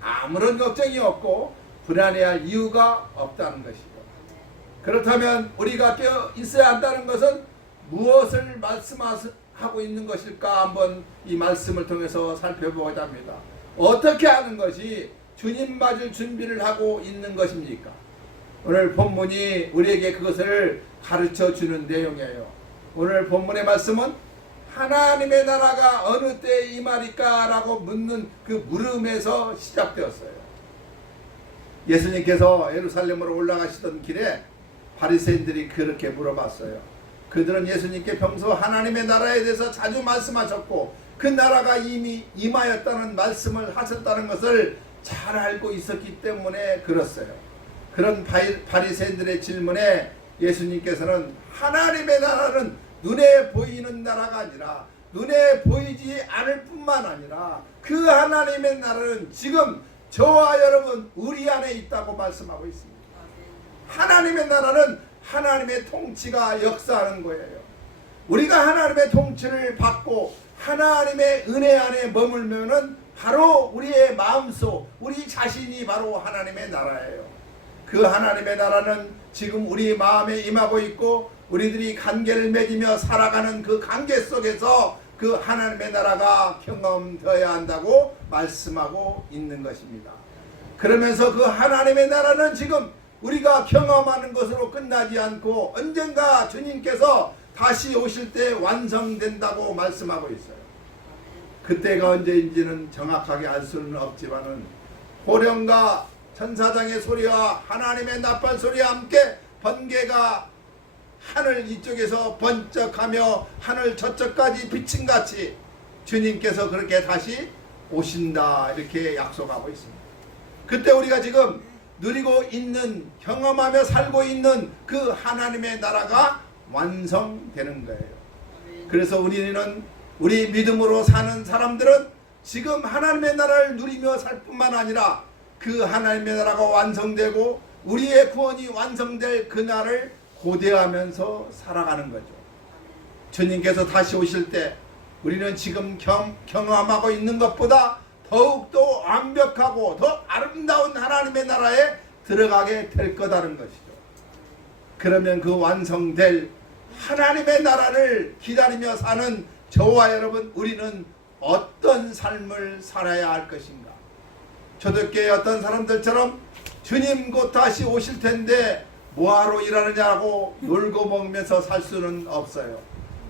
아무런 걱정이 없고 불안해할 이유가 없다는 것이죠. 그렇다면 우리가 깨어 있어야 한다는 것은 무엇을 말씀하고 있는 것일까 한번 이 말씀을 통해서 살펴보고자 합니다. 어떻게 하는 것이 주님 맞을 준비를 하고 있는 것입니까? 오늘 본문이 우리에게 그것을 가르쳐 주는 내용이에요. 오늘 본문의 말씀은 하나님의 나라가 어느 때에 임하리까? 라고 묻는 그 물음에서 시작되었어요. 예수님께서 예루살렘으로 올라가시던 길에 바리새인들이 그렇게 물어봤어요. 그들은 예수님께 평소 하나님의 나라에 대해서 자주 말씀하셨고 그 나라가 이미 임하였다는 말씀을 하셨다는 것을 잘 알고 있었기 때문에 그랬어요. 그런 바리새인들의 질문에 예수님께서는 하나님의 나라는 눈에 보이는 나라가 아니라 눈에 보이지 않을 뿐만 아니라 그 하나님의 나라는 지금 저와 여러분 우리 안에 있다고 말씀하고 있습니다. 하나님의 나라는 하나님의 통치가 역사하는 거예요. 우리가 하나님의 통치를 받고 하나님의 은혜 안에 머물면은 바로 우리의 마음속, 우리 자신이 바로 하나님의 나라예요. 그 하나님의 나라는 지금 우리 마음에 임하고 있고 우리들이 관계를 맺으며 살아가는 그 관계 속에서 그 하나님의 나라가 경험되어야 한다고 말씀하고 있는 것입니다. 그러면서 그 하나님의 나라는 지금 우리가 경험하는 것으로 끝나지 않고 언젠가 주님께서 다시 오실 때 완성된다고 말씀하고 있어요. 그때가 언제인지는 정확하게 알 수는 없지만은 호령과 천사장의 소리와 하나님의 나팔 소리와 함께 번개가 하늘 이쪽에서 번쩍하며 하늘 저쪽까지 비침같이 주님께서 그렇게 다시 오신다 이렇게 약속하고 있습니다. 그때 우리가 지금 누리고 있는 경험하며 살고 있는 그 하나님의 나라가 완성되는 거예요. 그래서 우리 믿음으로 사는 사람들은 지금 하나님의 나라를 누리며 살 뿐만 아니라 그 하나님의 나라가 완성되고 우리의 구원이 완성될 그날을 고대하면서 살아가는 거죠. 주님께서 다시 오실 때 우리는 지금 경험하고 있는 것보다 더욱더 완벽하고 더 아름다운 하나님의 나라에 들어가게 될 거다는 것이죠. 그러면 그 완성될 하나님의 나라를 기다리며 사는 저와 여러분 우리는 어떤 삶을 살아야 할 것인가? 초대교회 어떤 사람들처럼 주님 곧 다시 오실 텐데 뭐하러 일하느냐고 놀고 먹으면서 살 수는 없어요.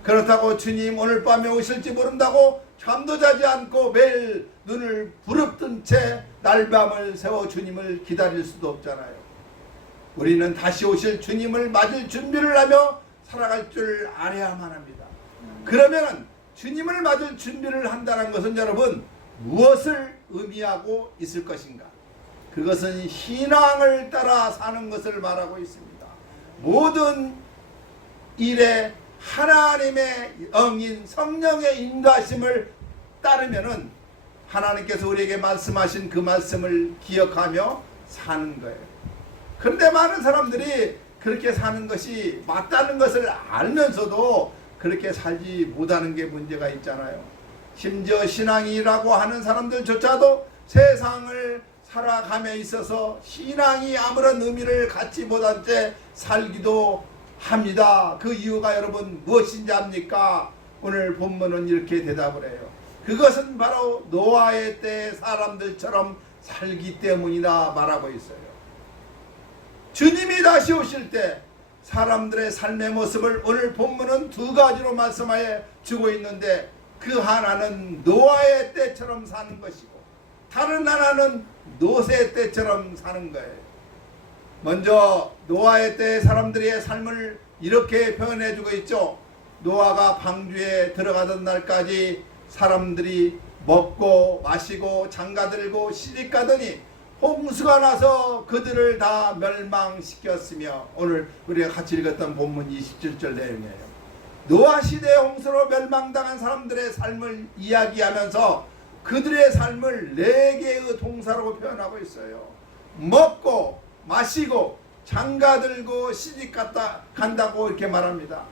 그렇다고 주님 오늘 밤에 오실지 모른다고 잠도 자지 않고 매일 눈을 부릅뜬 채 날밤을 새워 주님을 기다릴 수도 없잖아요. 우리는 다시 오실 주님을 맞을 준비를 하며 살아갈 줄 알아야만 합니다. 그러면 주님을 맞을 준비를 한다는 것은 여러분 무엇을 의미하고 있을 것인가? 그것은 신앙을 따라 사는 것을 말하고 있습니다. 모든 일에 하나님의 영인 성령의 인도하심을 따르면은 하나님께서 우리에게 말씀하신 그 말씀을 기억하며 사는 거예요. 그런데 많은 사람들이 그렇게 사는 것이 맞다는 것을 알면서도 그렇게 살지 못하는 게 문제가 있잖아요. 심지어 신앙이라고 하는 사람들조차도 세상을 살아감에 있어서 신앙이 아무런 의미를 갖지 못한 채 살기도 합니다. 그 이유가 여러분 무엇인지 압니까? 오늘 본문은 이렇게 대답을 해요. 그것은 바로 노아의 때 사람들처럼 살기 때문이다 말하고 있어요. 주님이 다시 오실 때 사람들의 삶의 모습을 오늘 본문은 두 가지로 말씀하여 주고 있는데, 그 하나는 노아의 때처럼 사는 것이고 다른 하나는 노새 때처럼 사는 거예요. 먼저 노아의 때 사람들의 삶을 이렇게 표현해 주고 있죠. 노아가 방주에 들어가던 날까지 사람들이 먹고 마시고 장가들고 시집가더니 홍수가 나서 그들을 다 멸망시켰으며, 오늘 우리가 같이 읽었던 본문 27절 내용이에요. 노아 시대의 홍수로 멸망당한 사람들의 삶을 이야기하면서 그들의 삶을 4개의 동사로 표현하고 있어요. 먹고 마시고 장가들고 시집간다고 이렇게 말합니다.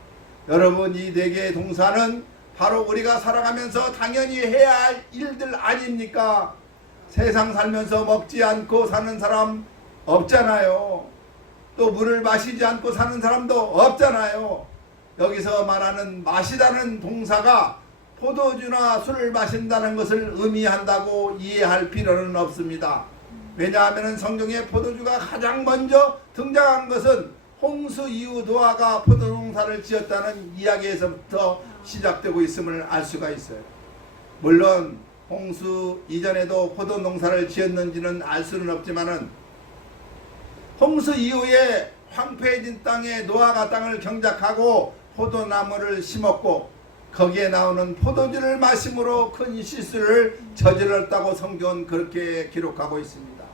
여러분, 이 4개의 동사는 바로 우리가 살아가면서 당연히 해야 할 일들 아닙니까? 세상 살면서 먹지 않고 사는 사람 없잖아요. 또 물을 마시지 않고 사는 사람도 없잖아요. 여기서 말하는 마시다는 동사가 포도주나 술을 마신다는 것을 의미한다고 이해할 필요는 없습니다. 왜냐하면 성경에 포도주가 가장 먼저 등장한 것은 홍수 이후 노아가 포도농사를 지었다는 이야기에서부터 시작되고 있음을 알 수가 있어요. 물론 홍수 이전에도 포도농사를 지었는지는 알 수는 없지만은 홍수 이후에 황폐해진 땅에 노아가 땅을 경작하고 포도나무를 심었고 거기에 나오는 포도주를 마심으로 큰 실수를 저질렀다고 성경은 그렇게 기록하고 있습니다.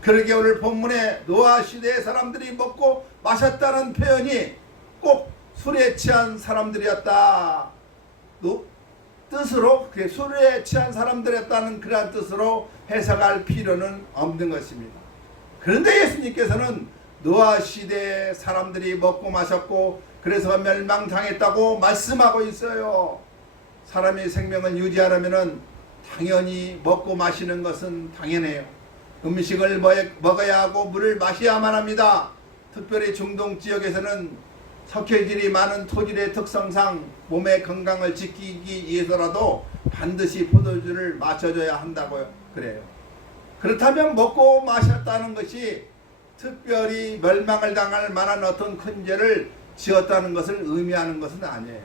그러게 오늘 본문에 노아 시대의 사람들이 먹고 마셨다는 표현이 꼭 술에 취한 사람들이었다 뜻으로, 술에 취한 사람들이었다는 그러한 뜻으로 해석할 필요는 없는 것입니다. 그런데 예수님께서는 노아 시대의 사람들이 먹고 마셨고 그래서 멸망당했다고 말씀하고 있어요. 사람의 생명을 유지하려면 당연히 먹고 마시는 것은 당연해요. 음식을 먹어야 하고 물을 마셔야만 합니다. 특별히 중동 지역에서는 석회질이 많은 토질의 특성상 몸의 건강을 지키기 위해서라도 반드시 포도주를 마셔줘야 한다고 그래요. 그렇다면 먹고 마셨다는 것이 특별히 멸망을 당할 만한 어떤 큰 죄를 지었다는 것을 의미하는 것은 아니에요.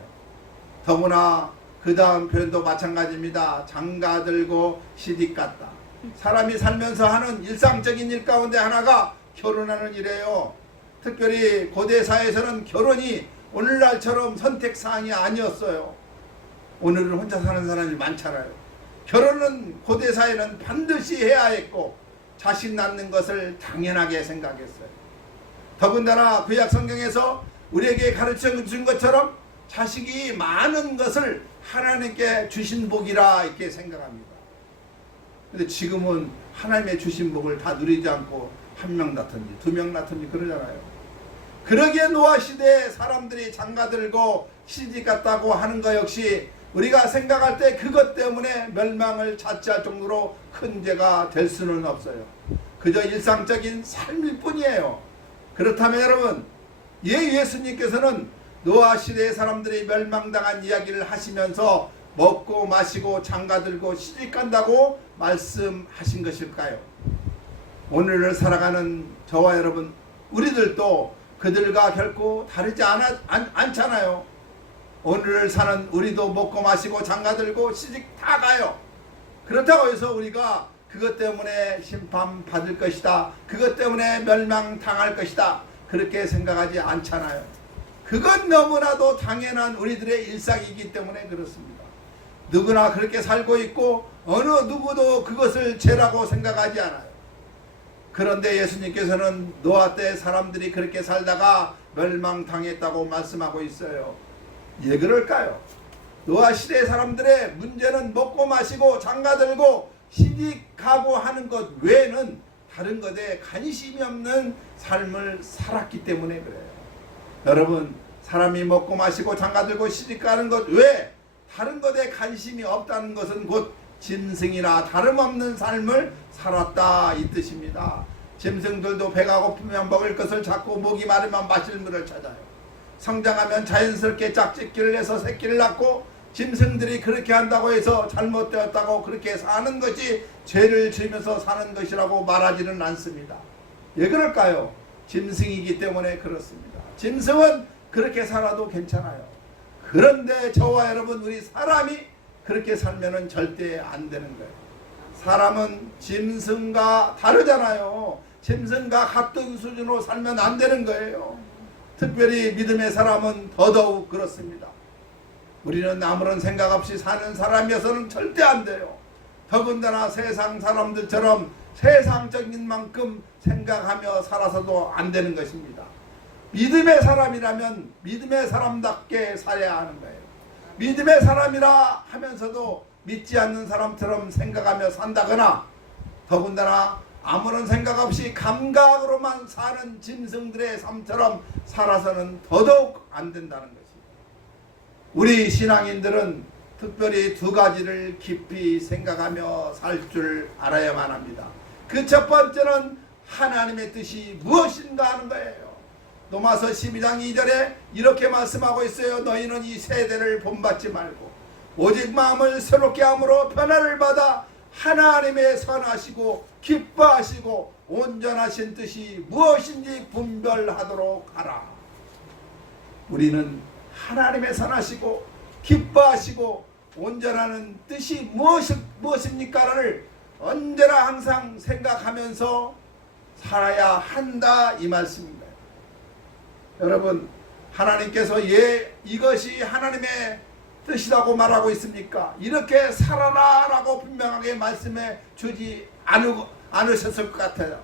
더구나 그 다음 표현도 마찬가지입니다. 장가들고 시집갔다. 사람이 살면서 하는 일상적인 일 가운데 하나가 결혼하는 일이에요. 특별히 고대 사회에서는 결혼이 오늘날처럼 선택사항이 아니었어요. 오늘은 혼자 사는 사람이 많잖아요. 결혼은 고대 사회는 반드시 해야 했고 자식 낳는 것을 당연하게 생각했어요. 더군다나 구약 성경에서 우리에게 가르쳐 준 것처럼 자식이 많은 것을 하나님께 주신 복이라 이렇게 생각합니다. 근데 지금은 하나님의 주신 복을 다 누리지 않고 1명 낳든지 2명 낳든지 그러잖아요. 그러기에 노아 시대에 사람들이 장가들고 시집갔다고 하는 것 역시 우리가 생각할 때 그것 때문에 멸망을 자처할 정도로 큰 죄가 될 수는 없어요. 그저 일상적인 삶일 뿐이에요. 그렇다면 여러분, 예수님께서는 노아 시대의 사람들이 멸망당한 이야기를 하시면서 먹고 마시고 장가들고 시집간다고 말씀하신 것일까요? 오늘을 살아가는 저와 여러분, 우리들도 그들과 결코 다르지 않잖아요. 오늘을 사는 우리도 먹고 마시고 장가들고 시집 다 가요. 그렇다고 해서 우리가 그것 때문에 심판받을 것이다, 그것 때문에 멸망당할 것이다, 그렇게 생각하지 않잖아요. 그건 너무나도 당연한 우리들의 일상이기 때문에 그렇습니다. 누구나 그렇게 살고 있고 어느 누구도 그것을 죄라고 생각하지 않아요. 그런데 예수님께서는 노아 때 사람들이 그렇게 살다가 멸망당했다고 말씀하고 있어요. 왜 그럴까요? 노아 시대 사람들의 문제는 먹고 마시고 장가들고 시집가고 하는 것 외에는 다른 것에 관심이 없는 삶을 살았기 때문에 그래요. 여러분, 사람이 먹고 마시고 장가들고 시집가는 것 외에 다른 것에 관심이 없다는 것은 곧 짐승이나 다름없는 삶을 살았다 이 뜻입니다. 짐승들도 배가 고프면 먹을 것을 찾고 목이 마르면 마실 물을 찾아요. 성장하면 자연스럽게 짝짓기를 해서 새끼를 낳고, 짐승들이 그렇게 한다고 해서 잘못되었다고 그렇게 사는 것이 죄를 지으면서 사는 것이라고 말하지는 않습니다. 왜 그럴까요? 짐승이기 때문에 그렇습니다. 짐승은 그렇게 살아도 괜찮아요. 그런데 저와 여러분, 우리 사람이 그렇게 살면은 절대 안 되는 거예요. 사람은 짐승과 다르잖아요. 짐승과 같은 수준으로 살면 안 되는 거예요. 특별히 믿음의 사람은 더더욱 그렇습니다. 우리는 아무런 생각 없이 사는 사람이어서는 절대 안 돼요. 더군다나 세상 사람들처럼 세상적인 만큼 생각하며 살아서도 안 되는 것입니다. 믿음의 사람이라면 믿음의 사람답게 살아야 하는 거예요. 믿음의 사람이라 하면서도 믿지 않는 사람처럼 생각하며 산다거나, 더군다나 아무런 생각 없이 감각으로만 사는 짐승들의 삶처럼 살아서는 더더욱 안 된다는 것입니다. 우리 신앙인들은 특별히 두 가지를 깊이 생각하며 살 줄 알아야만 합니다. 그 첫 번째는 하나님의 뜻이 무엇인가 하는 거예요. 로마서 12장 2절에 이렇게 말씀하고 있어요. 너희는 이 세대를 본받지 말고 오직 마음을 새롭게 함으로 변화를 받아 하나님의 선하시고 기뻐하시고 온전하신 뜻이 무엇인지 분별하도록 하라. 우리는 하나님의 선하시고 기뻐하시고 온전한 뜻이 무엇입니까를 언제나 항상 생각하면서 살아야 한다 이 말씀입니다. 여러분, 하나님께서 이것이 하나님의 뜻이라고 말하고 있습니까? 이렇게 살아라 라고 분명하게 말씀해 주지 않으셨을 것 같아요.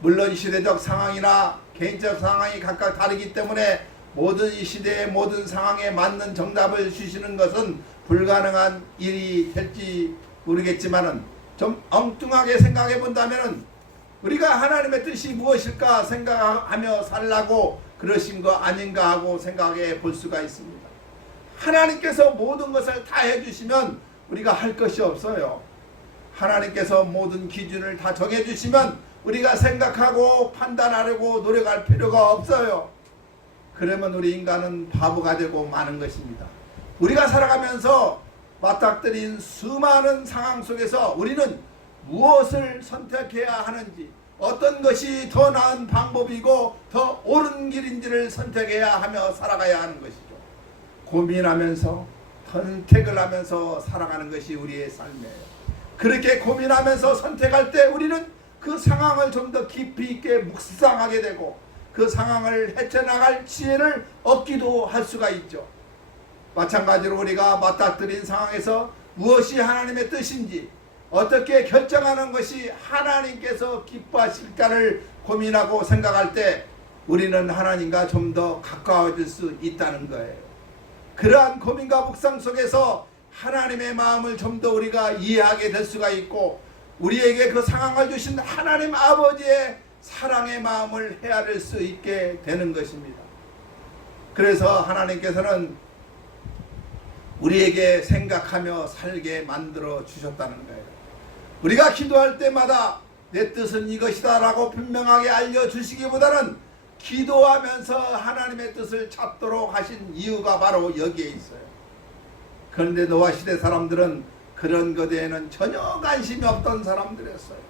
물론 시대적 상황이나 개인적 상황이 각각 다르기 때문에 모든 이 시대의 모든 상황에 맞는 정답을 주시는 것은 불가능한 일이 될지 모르겠지만은, 좀 엉뚱하게 생각해 본다면은 우리가 하나님의 뜻이 무엇일까 생각하며 살라고 그러신 거 아닌가 하고 생각해 볼 수가 있습니다. 하나님께서 모든 것을 다 해주시면 우리가 할 것이 없어요. 하나님께서 모든 기준을 다 정해주시면 우리가 생각하고 판단하려고 노력할 필요가 없어요. 그러면 우리 인간은 바보가 되고 마는 것입니다. 우리가 살아가면서 맞닥뜨린 수많은 상황 속에서 우리는 무엇을 선택해야 하는지, 어떤 것이 더 나은 방법이고 더 옳은 길인지를 선택해야 하며 살아가야 하는 것이죠. 고민하면서 선택을 하면서 살아가는 것이 우리의 삶이에요. 그렇게 고민하면서 선택할 때 우리는 그 상황을 좀 더 깊이 있게 묵상하게 되고 그 상황을 헤쳐나갈 지혜를 얻기도 할 수가 있죠. 마찬가지로 우리가 맞닥뜨린 상황에서 무엇이 하나님의 뜻인지, 어떻게 결정하는 것이 하나님께서 기뻐하실까를 고민하고 생각할 때 우리는 하나님과 좀 더 가까워질 수 있다는 거예요. 그러한 고민과 묵상 속에서 하나님의 마음을 좀 더 우리가 이해하게 될 수가 있고, 우리에게 그 상황을 주신 하나님 아버지의 사랑의 마음을 헤아릴 수 있게 되는 것입니다. 그래서 하나님께서는 우리에게 생각하며 살게 만들어 주셨다는 거예요. 우리가 기도할 때마다 내 뜻은 이것이다 라고 분명하게 알려주시기보다는 기도하면서 하나님의 뜻을 찾도록 하신 이유가 바로 여기에 있어요. 그런데 노아 시대 사람들은 그런 것에는 전혀 관심이 없던 사람들이었어요.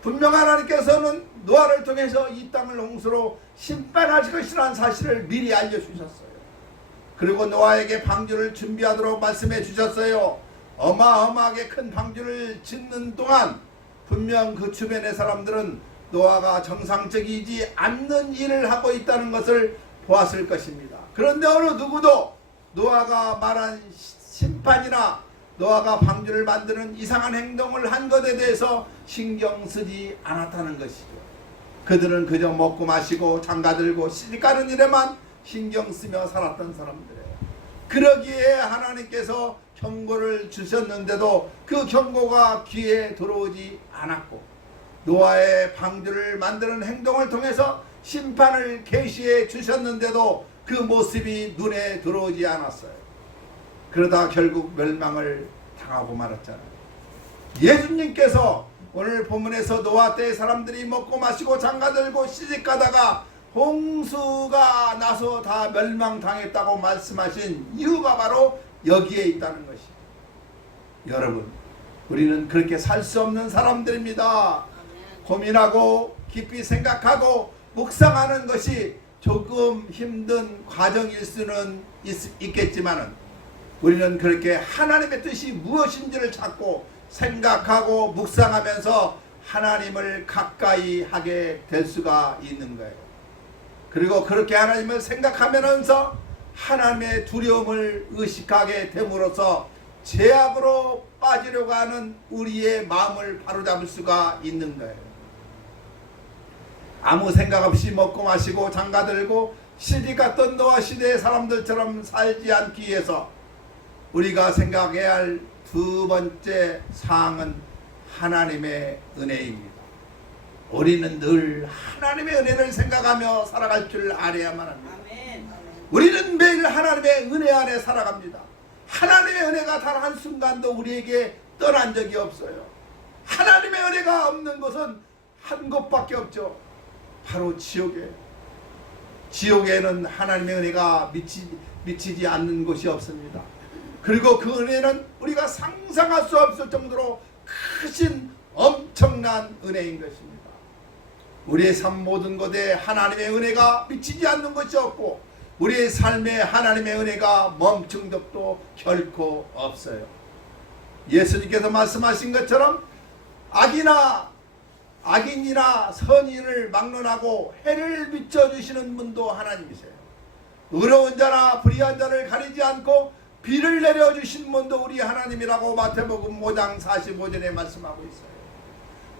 분명 하나님께서는 노아를 통해서 이 땅을 홍수로 심판하실 것이라는 사실을 미리 알려주셨어요. 그리고 노아에게 방주를 준비하도록 말씀해 주셨어요. 어마어마하게 큰 방주를 짓는 동안 분명 그 주변의 사람들은 노아가 정상적이지 않는 일을 하고 있다는 것을 보았을 것입니다. 그런데 어느 누구도 노아가 말한 심판이나 노아가 방주를 만드는 이상한 행동을 한 것에 대해서 신경 쓰지 않았다는 것이죠. 그들은 그저 먹고 마시고 장가들고 시집가는 일에만 신경 쓰며 살았던 사람들이에요. 그러기에 하나님께서 경고를 주셨는데도 그 경고가 귀에 들어오지 않았고 노아의 방주를 만드는 행동을 통해서 심판을 계시해 주셨는데도 그 모습이 눈에 들어오지 않았어요. 그러다 결국 멸망을 당하고 말았잖아요. 예수님께서 오늘 본문에서 노아 때의 사람들이 먹고 마시고 장가들고 시집가다가 홍수가 나서 다 멸망당했다고 말씀하신 이유가 바로 여기에 있다는 것이에요. 여러분, 우리는 그렇게 살 수 없는 사람들입니다. 고민하고 깊이 생각하고 묵상하는 것이 조금 힘든 과정일 수는 있겠지만 우리는 그렇게 하나님의 뜻이 무엇인지를 찾고 생각하고 묵상하면서 하나님을 가까이 하게 될 수가 있는 거예요. 그리고 그렇게 하나님을 생각하면서 하나님의 두려움을 의식하게 됨으로써 죄악으로 빠지려고 하는 우리의 마음을 바로잡을 수가 있는 거예요. 아무 생각 없이 먹고 마시고 장가들고 시집갔던 노아 시대의 사람들처럼 살지 않기 위해서 우리가 생각해야 할 두 번째 사항은 하나님의 은혜입니다. 우리는 늘 하나님의 은혜를 생각하며 살아갈 줄 알아야만 합니다. 우리는 매일 하나님의 은혜 안에 살아갑니다. 하나님의 은혜가 단 한순간도 우리에게 떠난 적이 없어요. 하나님의 은혜가 없는 곳은 한 곳밖에 없죠. 바로 지옥이에요. 지옥에는 하나님의 은혜가 미치지 않는 곳이 없습니다. 그리고 그 은혜는 우리가 상상할 수 없을 정도로 크신 엄청난 은혜인 것입니다. 우리의 삶 모든 곳에 하나님의 은혜가 미치지 않는 것이 없고 우리의 삶에 하나님의 은혜가 멈춘 적도 결코 없어요. 예수님께서 말씀하신 것처럼 악인이나 선인을 막론하고 해를 비춰주시는 분도 하나님이세요. 의로운 자나 불의한 자를 가리지 않고 비를 내려주신 분도 우리 하나님이라고 마태복음 5장 45절에 말씀하고 있어요.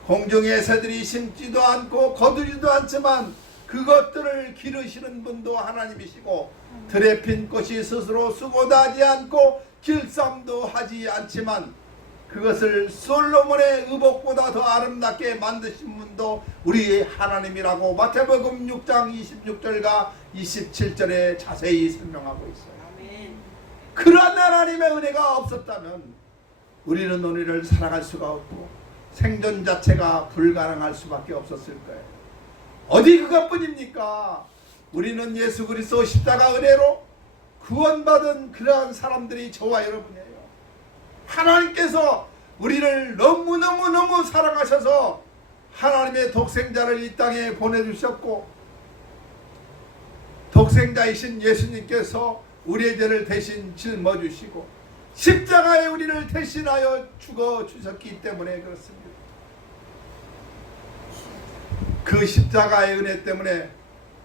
공중의 새들이 심지도 않고 거두지도 않지만 그것들을 기르시는 분도 하나님이시고 들에 핀 꽃이 스스로 수고도 하지 않고 길쌈도 하지 않지만 그것을 솔로몬의 의복보다 더 아름답게 만드신 분도 우리 하나님이라고 마태복음 6장 26절과 27절에 자세히 설명하고 있어요. 그러한 하나님의 은혜가 없었다면 우리는 오늘을 살아갈 수가 없고 생존 자체가 불가능할 수밖에 없었을 거예요. 어디 그것뿐입니까? 우리는 예수 그리스도 십자가 은혜로 구원받은 그러한 사람들이 저와 여러분이에요. 하나님께서 우리를 너무너무 사랑하셔서 하나님의 독생자를 이 땅에 보내주셨고 독생자이신 예수님께서 우리의 죄를 대신 짊어주시고 십자가에 우리를 대신하여 죽어주셨기 때문에 그렇습니다. 그 십자가의 은혜 때문에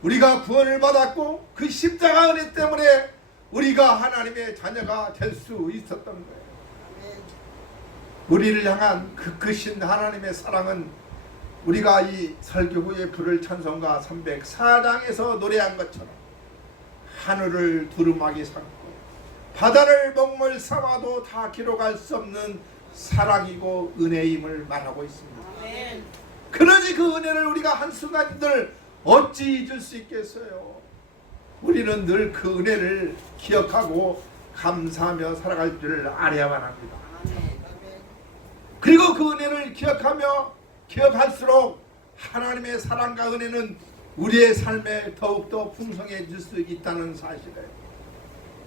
우리가 구원을 받았고 그 십자가 은혜 때문에 우리가 하나님의 자녀가 될 수 있었던 거예요. 우리를 향한 그 크신 하나님의 사랑은 우리가 이 설교 후에 부를 찬송가 304장에서 노래한 것처럼 하늘을 두루마기 삼고 바다를 먹물 삼아도 다 기록할 수 없는 사랑이고 은혜임을 말하고 있습니다. 아멘. 그러니 그 은혜를 우리가 한순간들 어찌 잊을 수 있겠어요. 우리는 늘 그 은혜를 기억하고 감사하며 살아갈 줄 알아야만 합니다. 아멘. 그리고 그 은혜를 기억할수록 하나님의 사랑과 은혜는 우리의 삶에 더욱더 풍성해질 수 있다는 사실이에요.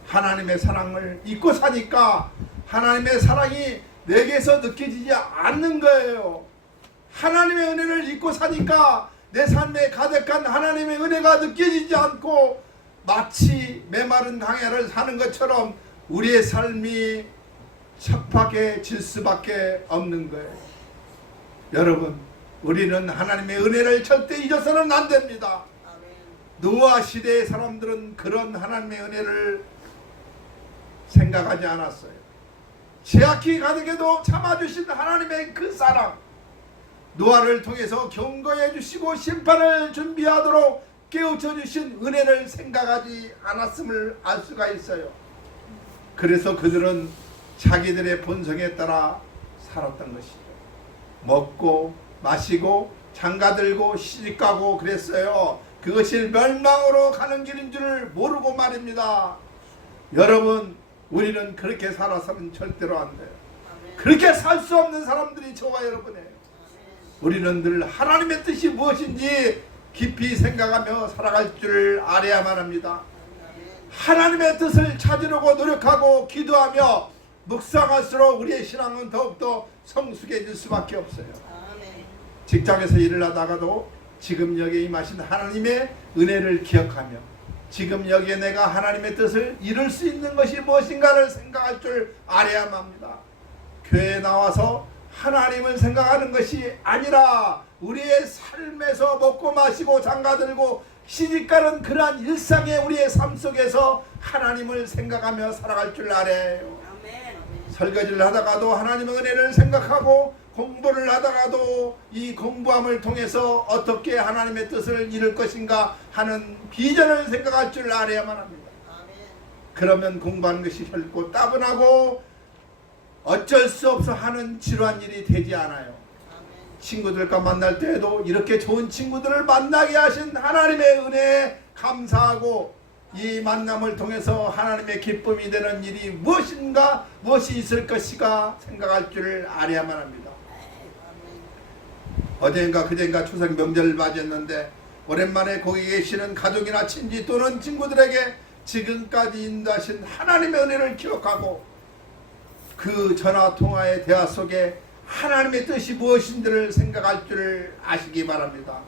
하나님의 사랑을 잊고 사니까 하나님의 사랑이 내게서 느껴지지 않는 거예요. 하나님의 은혜를 잊고 사니까 내 삶에 가득한 하나님의 은혜가 느껴지지 않고 마치 메마른 강야를 사는 것처럼 우리의 삶이 척박해질 수밖에 없는 거예요. 여러분, 우리는 하나님의 은혜를 절대 잊어서는 안 됩니다. 노아 시대의 사람들은 그런 하나님의 은혜를 생각하지 않았어요. 제약이 가득해도 참아주신 하나님의 그 사랑, 노아를 통해서 경고해 주시고 심판을 준비하도록 깨우쳐 주신 은혜를 생각하지 않았음을 알 수가 있어요. 그래서 그들은 자기들의 본성에 따라 살았던 것이죠. 먹고 마시고 장가들고 시집가고 그랬어요. 그것이 멸망으로 가는 길인 줄 모르고 말입니다. 여러분, 우리는 그렇게 살아서는 절대로 안 돼요. 그렇게 살 수 없는 사람들이 저와 여러분이에요. 우리는 늘 하나님의 뜻이 무엇인지 깊이 생각하며 살아갈 줄 알아야만 합니다. 하나님의 뜻을 찾으려고 노력하고 기도하며 묵상할수록 우리의 신앙은 더욱더 성숙해질 수밖에 없어요. 직장에서 일을 하다가도 지금 여기에 임하신 하나님의 은혜를 기억하며 지금 여기에 내가 하나님의 뜻을 이룰 수 있는 것이 무엇인가를 생각할 줄 알아야만 합니다. 교회에 나와서 하나님을 생각하는 것이 아니라 우리의 삶에서 먹고 마시고 장가들고 시집가는 그러한 일상의 우리의 삶 속에서 하나님을 생각하며 살아갈 줄 알아야 해요. 설거지를 하다가도 하나님의 은혜를 생각하고 공부를 하다가도 이 공부함을 통해서 어떻게 하나님의 뜻을 이룰 것인가 하는 비전을 생각할 줄 알아야만 합니다. 그러면 공부하는 것이 결코 따분하고 어쩔 수 없어 하는 지루한 일이 되지 않아요. 친구들과 만날 때에도 이렇게 좋은 친구들을 만나게 하신 하나님의 은혜에 감사하고 이 만남을 통해서 하나님의 기쁨이 되는 일이 무엇인가, 무엇이 있을 것인가 생각할 줄 알아야만 합니다. 어제인가 그제인가 추석 명절을 맞이했는데 오랜만에 거기 계시는 가족이나 친지 또는 친구들에게 지금까지 인도하신 하나님의 은혜를 기억하고 그 전화통화의 대화 속에 하나님의 뜻이 무엇인지를 생각할 줄 아시기 바랍니다.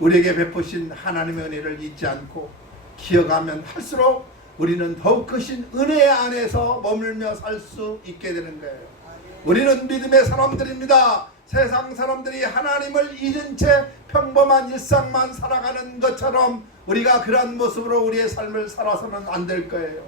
우리에게 베푸신 하나님의 은혜를 잊지 않고 기억하면 할수록 우리는 더욱 크신 은혜 안에서 머물며 살 수 있게 되는 거예요. 우리는 믿음의 사람들입니다. 세상 사람들이 하나님을 잊은 채 평범한 일상만 살아가는 것처럼 우리가 그러한 모습으로 우리의 삶을 살아서는 안 될 거예요.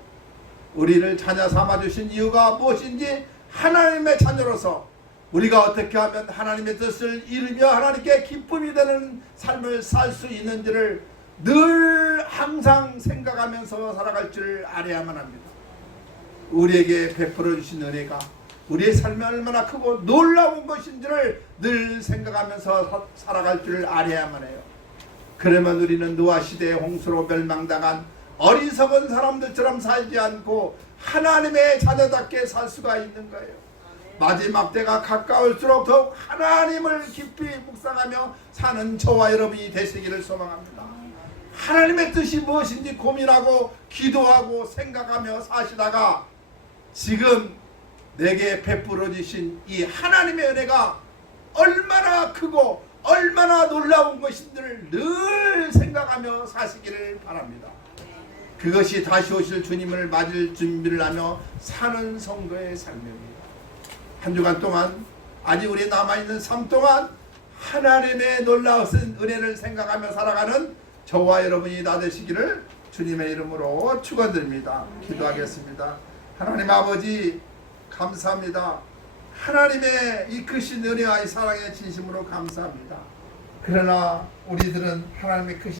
우리를 자녀 삼아주신 이유가 무엇인지 하나님의 자녀로서 우리가 어떻게 하면 하나님의 뜻을 이루며 하나님께 기쁨이 되는 삶을 살 수 있는지를 늘 항상 생각하면서 살아갈 줄 알아야만 합니다. 우리에게 베풀어 주신 은혜가 우리의 삶에 얼마나 크고 놀라운 것인지를 늘 생각하면서 살아갈 줄 알아야만 해요. 그러면 우리는 노아 시대의 홍수로 멸망당한 어리석은 사람들처럼 살지 않고 하나님의 자녀답게 살 수가 있는 거예요. 마지막 때가 가까울수록 더욱 하나님을 깊이 묵상하며 사는 저와 여러분이 되시기를 소망합니다. 하나님의 뜻이 무엇인지 고민하고 기도하고 생각하며 사시다가 지금 내게 베풀어 주신 이 하나님의 은혜가 얼마나 크고 얼마나 놀라운 것인지를 늘 생각하며 사시기를 바랍니다. 그것이 다시 오실 주님을 맞을 준비를 하며 사는 성도의 삶입니다. 한 주간 동안 아직 우리 남아있는 삶 동안 하나님의 놀라우신 은혜를 생각하며 살아가는 저와 여러분이 다 되시기를 주님의 이름으로 축원드립니다. 기도하겠습니다. 하나님 아버지 감사합니다. 하나님의 이 크신 은혜와 이 사랑의 진심으로 감사합니다. 그러나 우리들은 하나님의 크신